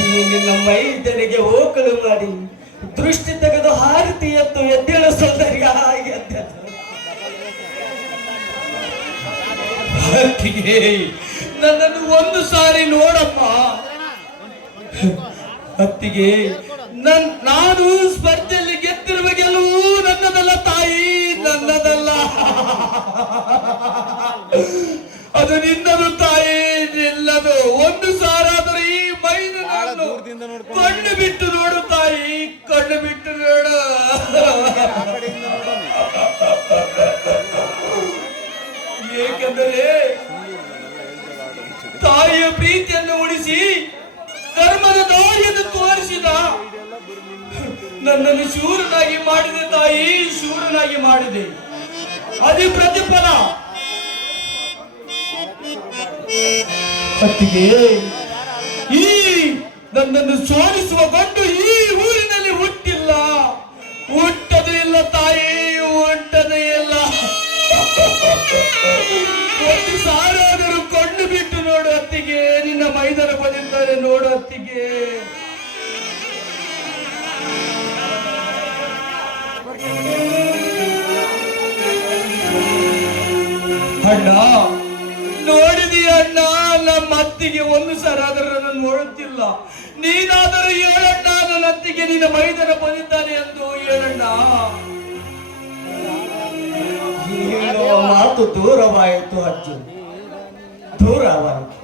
ಈ ನಿನ್ನ ಮೈದನಿಗೆ ಓಕಳು ಮಾಡಿ ದೃಷ್ಟಿ ತೆಗೆದು ಹಾರತಿ ಎದ್ದು ಎದ್ದೇಳು ಸೌಂದರ್ಯ, ಎದ್ದೆದ್ದು. ಅತ್ತಿಗೆ, ನನ್ನನ್ನು ಒಂದು ಸಾರಿ ನೋಡಮ್ಮ. ಅತ್ತಿಗೆ, ನಾನು ಸ್ಪರ್ಧೆಯಲ್ಲಿ ಗೆದ್ದಿರುವ ಗೆಲುವು ನನ್ನದಲ್ಲ ತಾಯಿ, ನನ್ನದಲ್ಲ. ಅದು ನಿನ್ನದು ತಾಯಿ, ನಿಲ್ಲದು. ಒಂದು ಸಾರಾದರೂ ಈ ಮೈದನನ್ನು ಕಣ್ಣು ಬಿಟ್ಟು ನೋಡು ತಾಯಿ, ಕಣ್ಣು ಬಿಟ್ಟು ನೋಡು. ಏಕೆಂದರೆ ತಾಯಿಯ ಪ್ರೀತಿಯನ್ನು ಉಳಿಸಿ ಧರ್ಮದ ದಾರಿಯನ್ನು ತೋರಿಸಿದ ನನ್ನನ್ನು ಶೂರನಾಗಿ ಮಾಡಿದೆ ತಾಯಿ, ಶೂರನಾಗಿ ಮಾಡಿದೆ. ಅದೇ ಪ್ರತಿಫಲ. ಅತ್ತಿಗೆ, ಈ ನನ್ನನ್ನು ಸೋಲಿಸುವ ಗಂಡು ಈ ಊರಿನಲ್ಲಿ ಹುಟ್ಟಿಲ್ಲ, ಹುಟ್ಟದು ಇಲ್ಲ ತಾಯಿ, ಹುಟ್ಟದು ಇಲ್ಲ. ಒಂದು ಸಾರಾದರೂ ಕಣ್ಣು ಬಿಟ್ಟು ನೋಡು ಅತ್ತಿಗೆ, ನಿನ್ನ ಮೈದನ ಬಂದಿದ್ದಾರೆ ನೋಡು ಅತ್ತಿಗೆ. ಅಣ್ಣ, ನೋಡಿದೀಯ ಅಣ್ಣ, ನಮ್ಮ ಅತ್ತಿಗೆ ಒಂದು ಸಾರಾದರೂ ನನ್ನ ನೋಡುತ್ತಿಲ್ಲ. ನೀನಾದರೂ ಹೇಳಣ್ಣ, ನನ್ನ ಅತ್ತಿಗೆ ನಿನ್ನ ಮೈದನ ಬಂದಿದ್ದಾನೆ ಎಂದು ಹೇಳಣ್ಣ. ಹೇಳುವ ಮಾತು ದೂರವಾಯಿತು ಅರ್ಜುನ್, ದೂರವಾಯಿತು.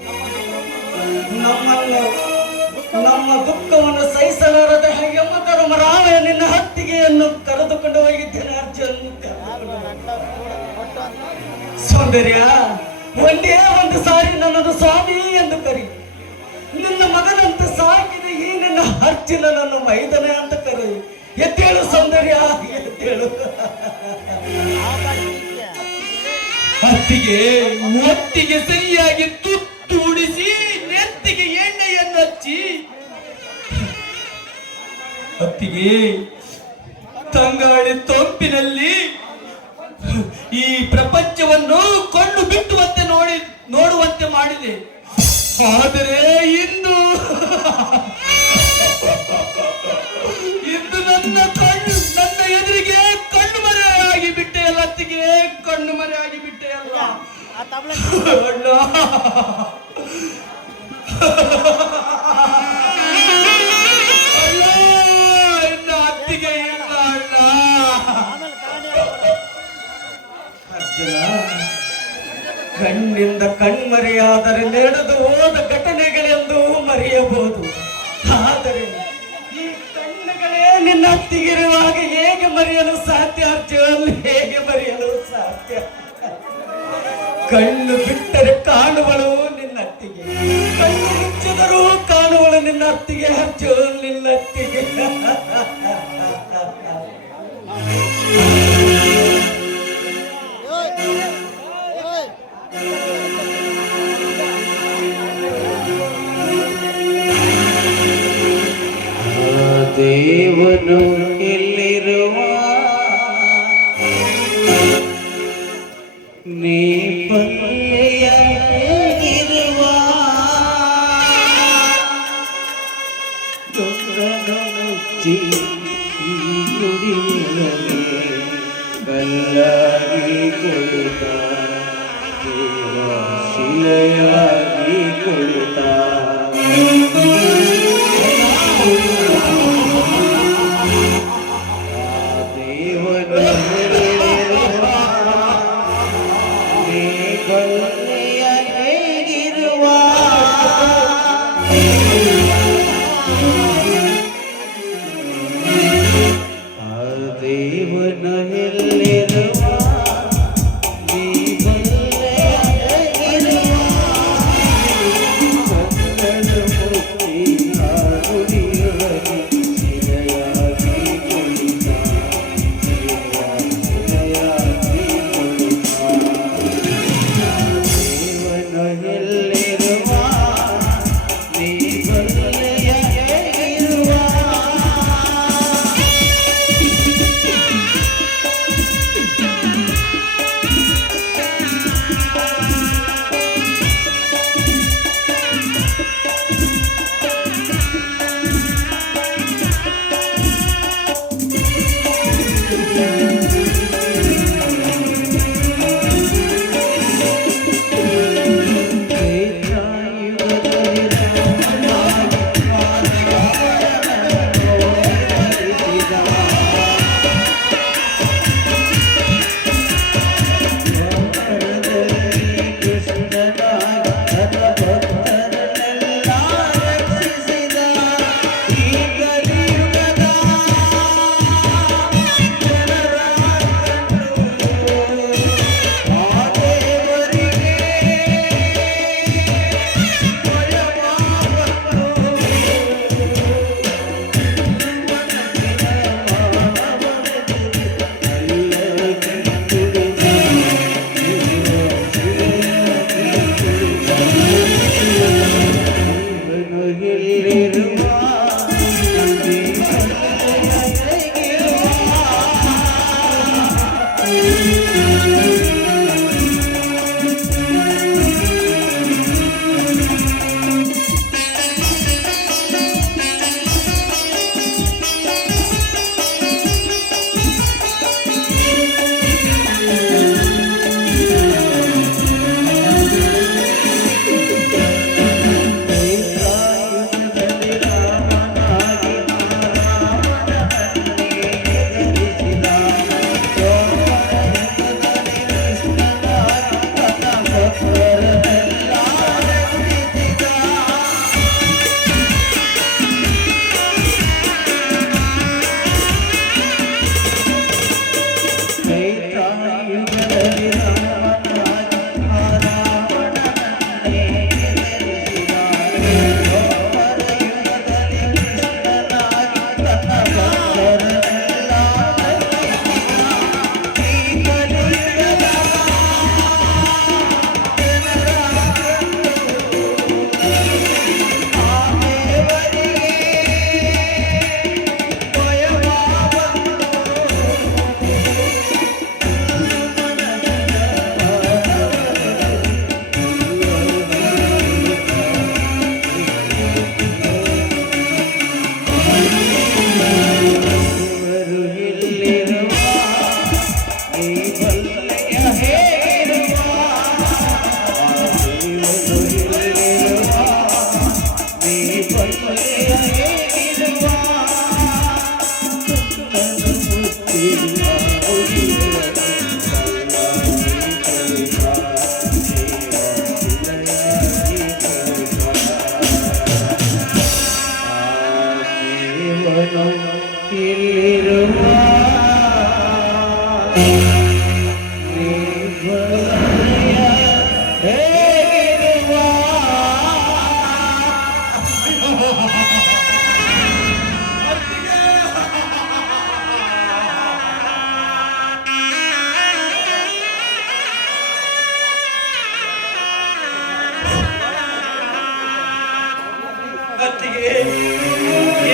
ನಮ್ಮ ದುಃಖವನ್ನು ಸಹಿಸಲಾರದ ಹೆಮ್ಮತರು ರಾಮ ನಿನ್ನ ಹತ್ತಿಗೆಯನ್ನು ಕರೆದುಕೊಂಡು ಹೋಗಿದ್ದೇನೆ ಅರ್ಜುನ್. ಸೌಂದರ್ಯ, ಒಂದೇ ಒಂದು ಸಾರಿ ನನ್ನನ್ನು ಸ್ವಾಮಿ ಎಂದು ಕರಿ. ನಿನ್ನ ಮಗನಂತ ಸಾಕಿದ ಈ ನಿನ್ನ ಅರ್ಜುನನನ್ನು ಮೈದನ ಅಂತ ಕರಿ. ಎದ್ದೇಳು ಸೌಂದರ್ಯ, ಎದ್ದೇಳು. ಅತ್ತಿಗೆ, ಒತ್ತಿಗೆ ಸರಿಯಾಗಿ ತುತ್ತು ಉಡಿಸಿ ನೆತ್ತಿಗೆ ಎಣ್ಣೆಯನ್ನು ಹಚ್ಚಿ, ಅತ್ತಿಗೆ ತಂಗಾಳಿ ತೊಂಪಿನಲ್ಲಿ ಈ ಪ್ರಪಂಚವನ್ನು ಕಣ್ಣು ಬಿಟ್ಟುವಂತೆ ನೋಡುವಂತೆ ಮಾಡಿದೆ. ಆದರೆ ಇಂದು ನನ್ನ ಎದುರಿಗೆ ಕಣ್ಣು ಮರೆಯಾಗಿ ಬಿಟ್ಟೆ ಅಲ್ಲ ಅತ್ತಿಗೆ, ಕಣ್ಣು ಮರೆಯಾಗಿ ಬಿಟ್ಟೆ ಅಲ್ಲ. ಅಣ್ಣ, ಇನ್ನು ಅತ್ತಿಗೆ ಇಲ್ಲ ಅಣ್ಣ. ಅರ್ಜುನ, ಕಣ್ಣಿಂದ ಕಣ್ಮರೆಯಾದರೆ ನಡೆದು ಹೋದ ಘಟನೆಗಳೆಂದು ಮರೆಯಬಹುದು. ಆದರೆ ಈ ಕಣ್ಣುಗಳೇ ನಿನ್ನ ಅತ್ತಿಗಿರುವಾಗ ಹೇಗೆ ಮರೆಯಲು ಸಾಧ್ಯ ಅರ್ಜುನ್, ಹೇಗೆ ಮರೆಯಲು ಸಾಧ್ಯ? ಕಣ್ಣು ಬಿಟ್ಟರೆ ಕಾಣುವಳು ನಿನ್ನ ಅತ್ತಿಗೆ, ಕಣ್ಣು ಮುಚ್ಚಿದರೂ ಕಾಣುವಳು ನಿನ್ನ ಅತ್ತಿಗೆ ಅರ್ಜುನ್, ನಿನ್ನ ಅತ್ತಿಗೆ. ದೇವನು ಎಲ್ಲಿರುವ ನೀ ಬಲ್ಲೆಯಾಗಿರುವ ಮುಚ್ಚಿ ಈ ಗುಡಿಯೊಳಗೆ ಕಲ್ಲಾಗಿ ಕುಳಿತ ದೇವ ಶಿಲೆಯಾಗಿ ಕುಳಿತ.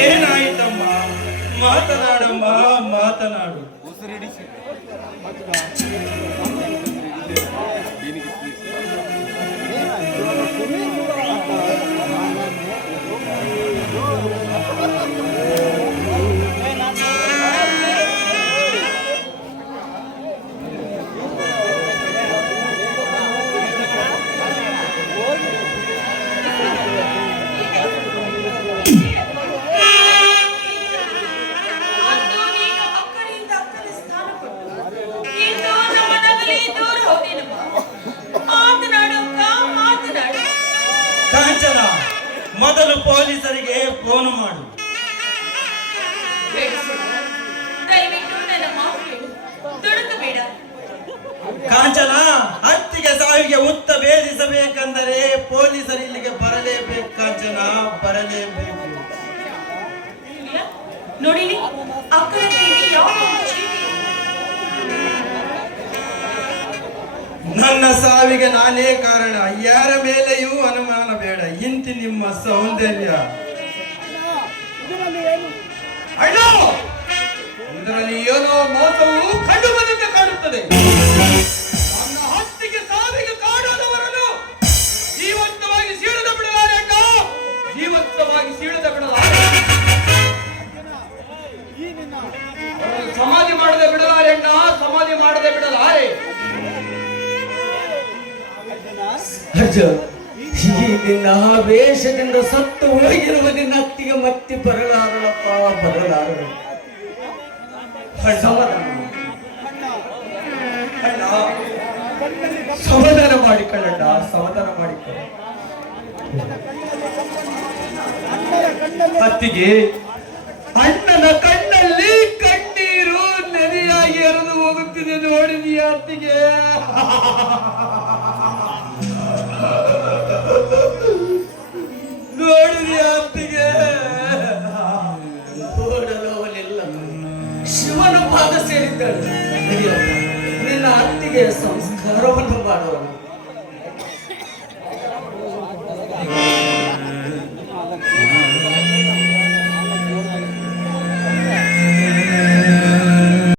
ಏನಾಯ್ತಮ್ಮ? ಮಾತನಾಡಮ್ಮ, ಮಾತನಾಡು. ಅಂದು ನೀನು ಅಕ್ಕನಿಂದ ಅಕ್ಕನ ಸ್ಥಾನ ಕೊಟ್ಟು ಇಂದು ನಮ್ಮ ನಗಲಿ ದೂರ ಹೋದೇನಮ್ಮ. ಮಾತನಾಡು ಅಕ್ಕ, ಮಾತನಾಡು. ಕಾಂಚನ, ಮೊದಲು ಪೊಲೀಸರಿಗೆ ಫೋನ್ ಮಾಡು. ಬೇಡ ಸುಮ, ದಯವಿಟ್ಟು ನನ್ನ ಮಾತು ಕೇಳು, ದುಡುಕಬೇಡ. ಕಾಂಚನ, ಹತ್ತಿಗೆ ಸಾವಿಗೆ ಉತ್ತ ಭೇದಿಸಬೇಕೆಂದರೆ ಪೊಲೀಸರು ಇಲ್ಲಿಗೆ ಬರಲೇಬೇಕು. ಕಾಂಚನ, ಬರಲೇಬೇಕು. ಇಲ್ಲ, ನೋಡಿಲಿ ಅಕ್ಕನ ಕೈಯಲ್ಲಿ ಯಾವ ಚೀಟಿ ಇದೆ? ನನ್ನ ಸಾವಿಗೆ ನಾನೇ ಕಾರಣ, ಯಾರ ಮೇಲೆಯೂ ಅನುಮಾನ ಬೇಡ. ಇಂತಿ ನಿಮ್ಮ ಸೌಂದರ್ಯ. ಅಣ್ಣ, ಇದರಲ್ಲಿ ಏನೋ ಮೋಸವು ಕಂಡು ಬಂದಂತೆ ಕಾಣುತ್ತದೆ. ನನ್ನ ಹತ್ತಿಗೆ ಸಾವಿಗೆ ಕಾಡಾದವರನ್ನು ಜೀವಂತವಾಗಿ ಸೀಳದ ಬಿಡಲಾರೆ ಅಣ್ಣ, ಜೀವಂತವಾಗಿ ಸೀಳದ ಬಿಡಲಾರೆ. ಅವರನ್ನು ಸಮಾಧಿ ಮಾಡದೆ ಬಿಡಲಾರೆ ಅಣ್ಣ, ಸಮಾಧಿ ಮಾಡದೆ ಬಿಡಲಾರೆ. ಅಜ್ಜ, ಈ ನಿನ್ನ ವೇಷದಿಂದ ಸತ್ತು ಹೋಗಿರುವ ನಿನ್ನ ಅತ್ತಿಗೆ ಮತ್ತೆ ಬರಲಾರಳಪ್ಪ, ಬರಲಾರಳು. ಸಮಾಧಾನ ಅಣ್ಣ, ಸಮಾಧಾನ ಮಾಡಿಕೊಳ್ಳಣ್ಣ, ಸಮಾಧಾನ ಮಾಡಿಕೊಳ್ಳ. ಅತ್ತಿಗೆ, ಅಣ್ಣನ ಕಣ್ಣಲ್ಲಿ ಕಣ್ಣೀರು ನದಿಯಾಗಿ ಹರಿದು ಹೋಗುತ್ತಿದೆ ನೋಡಿದೀಯ ಅತ್ತಿಗೆ? ನೋಡಿದೀಯ ಅತ್ತಿಗೆ? ನೋಡಲು ಅವಳೆಲ್ಲ ಶಿವನ ಪಾದ ಸೇರಿದ್ದಾಳೆ. ನಿನ್ನ ಅತ್ತಿಗೆ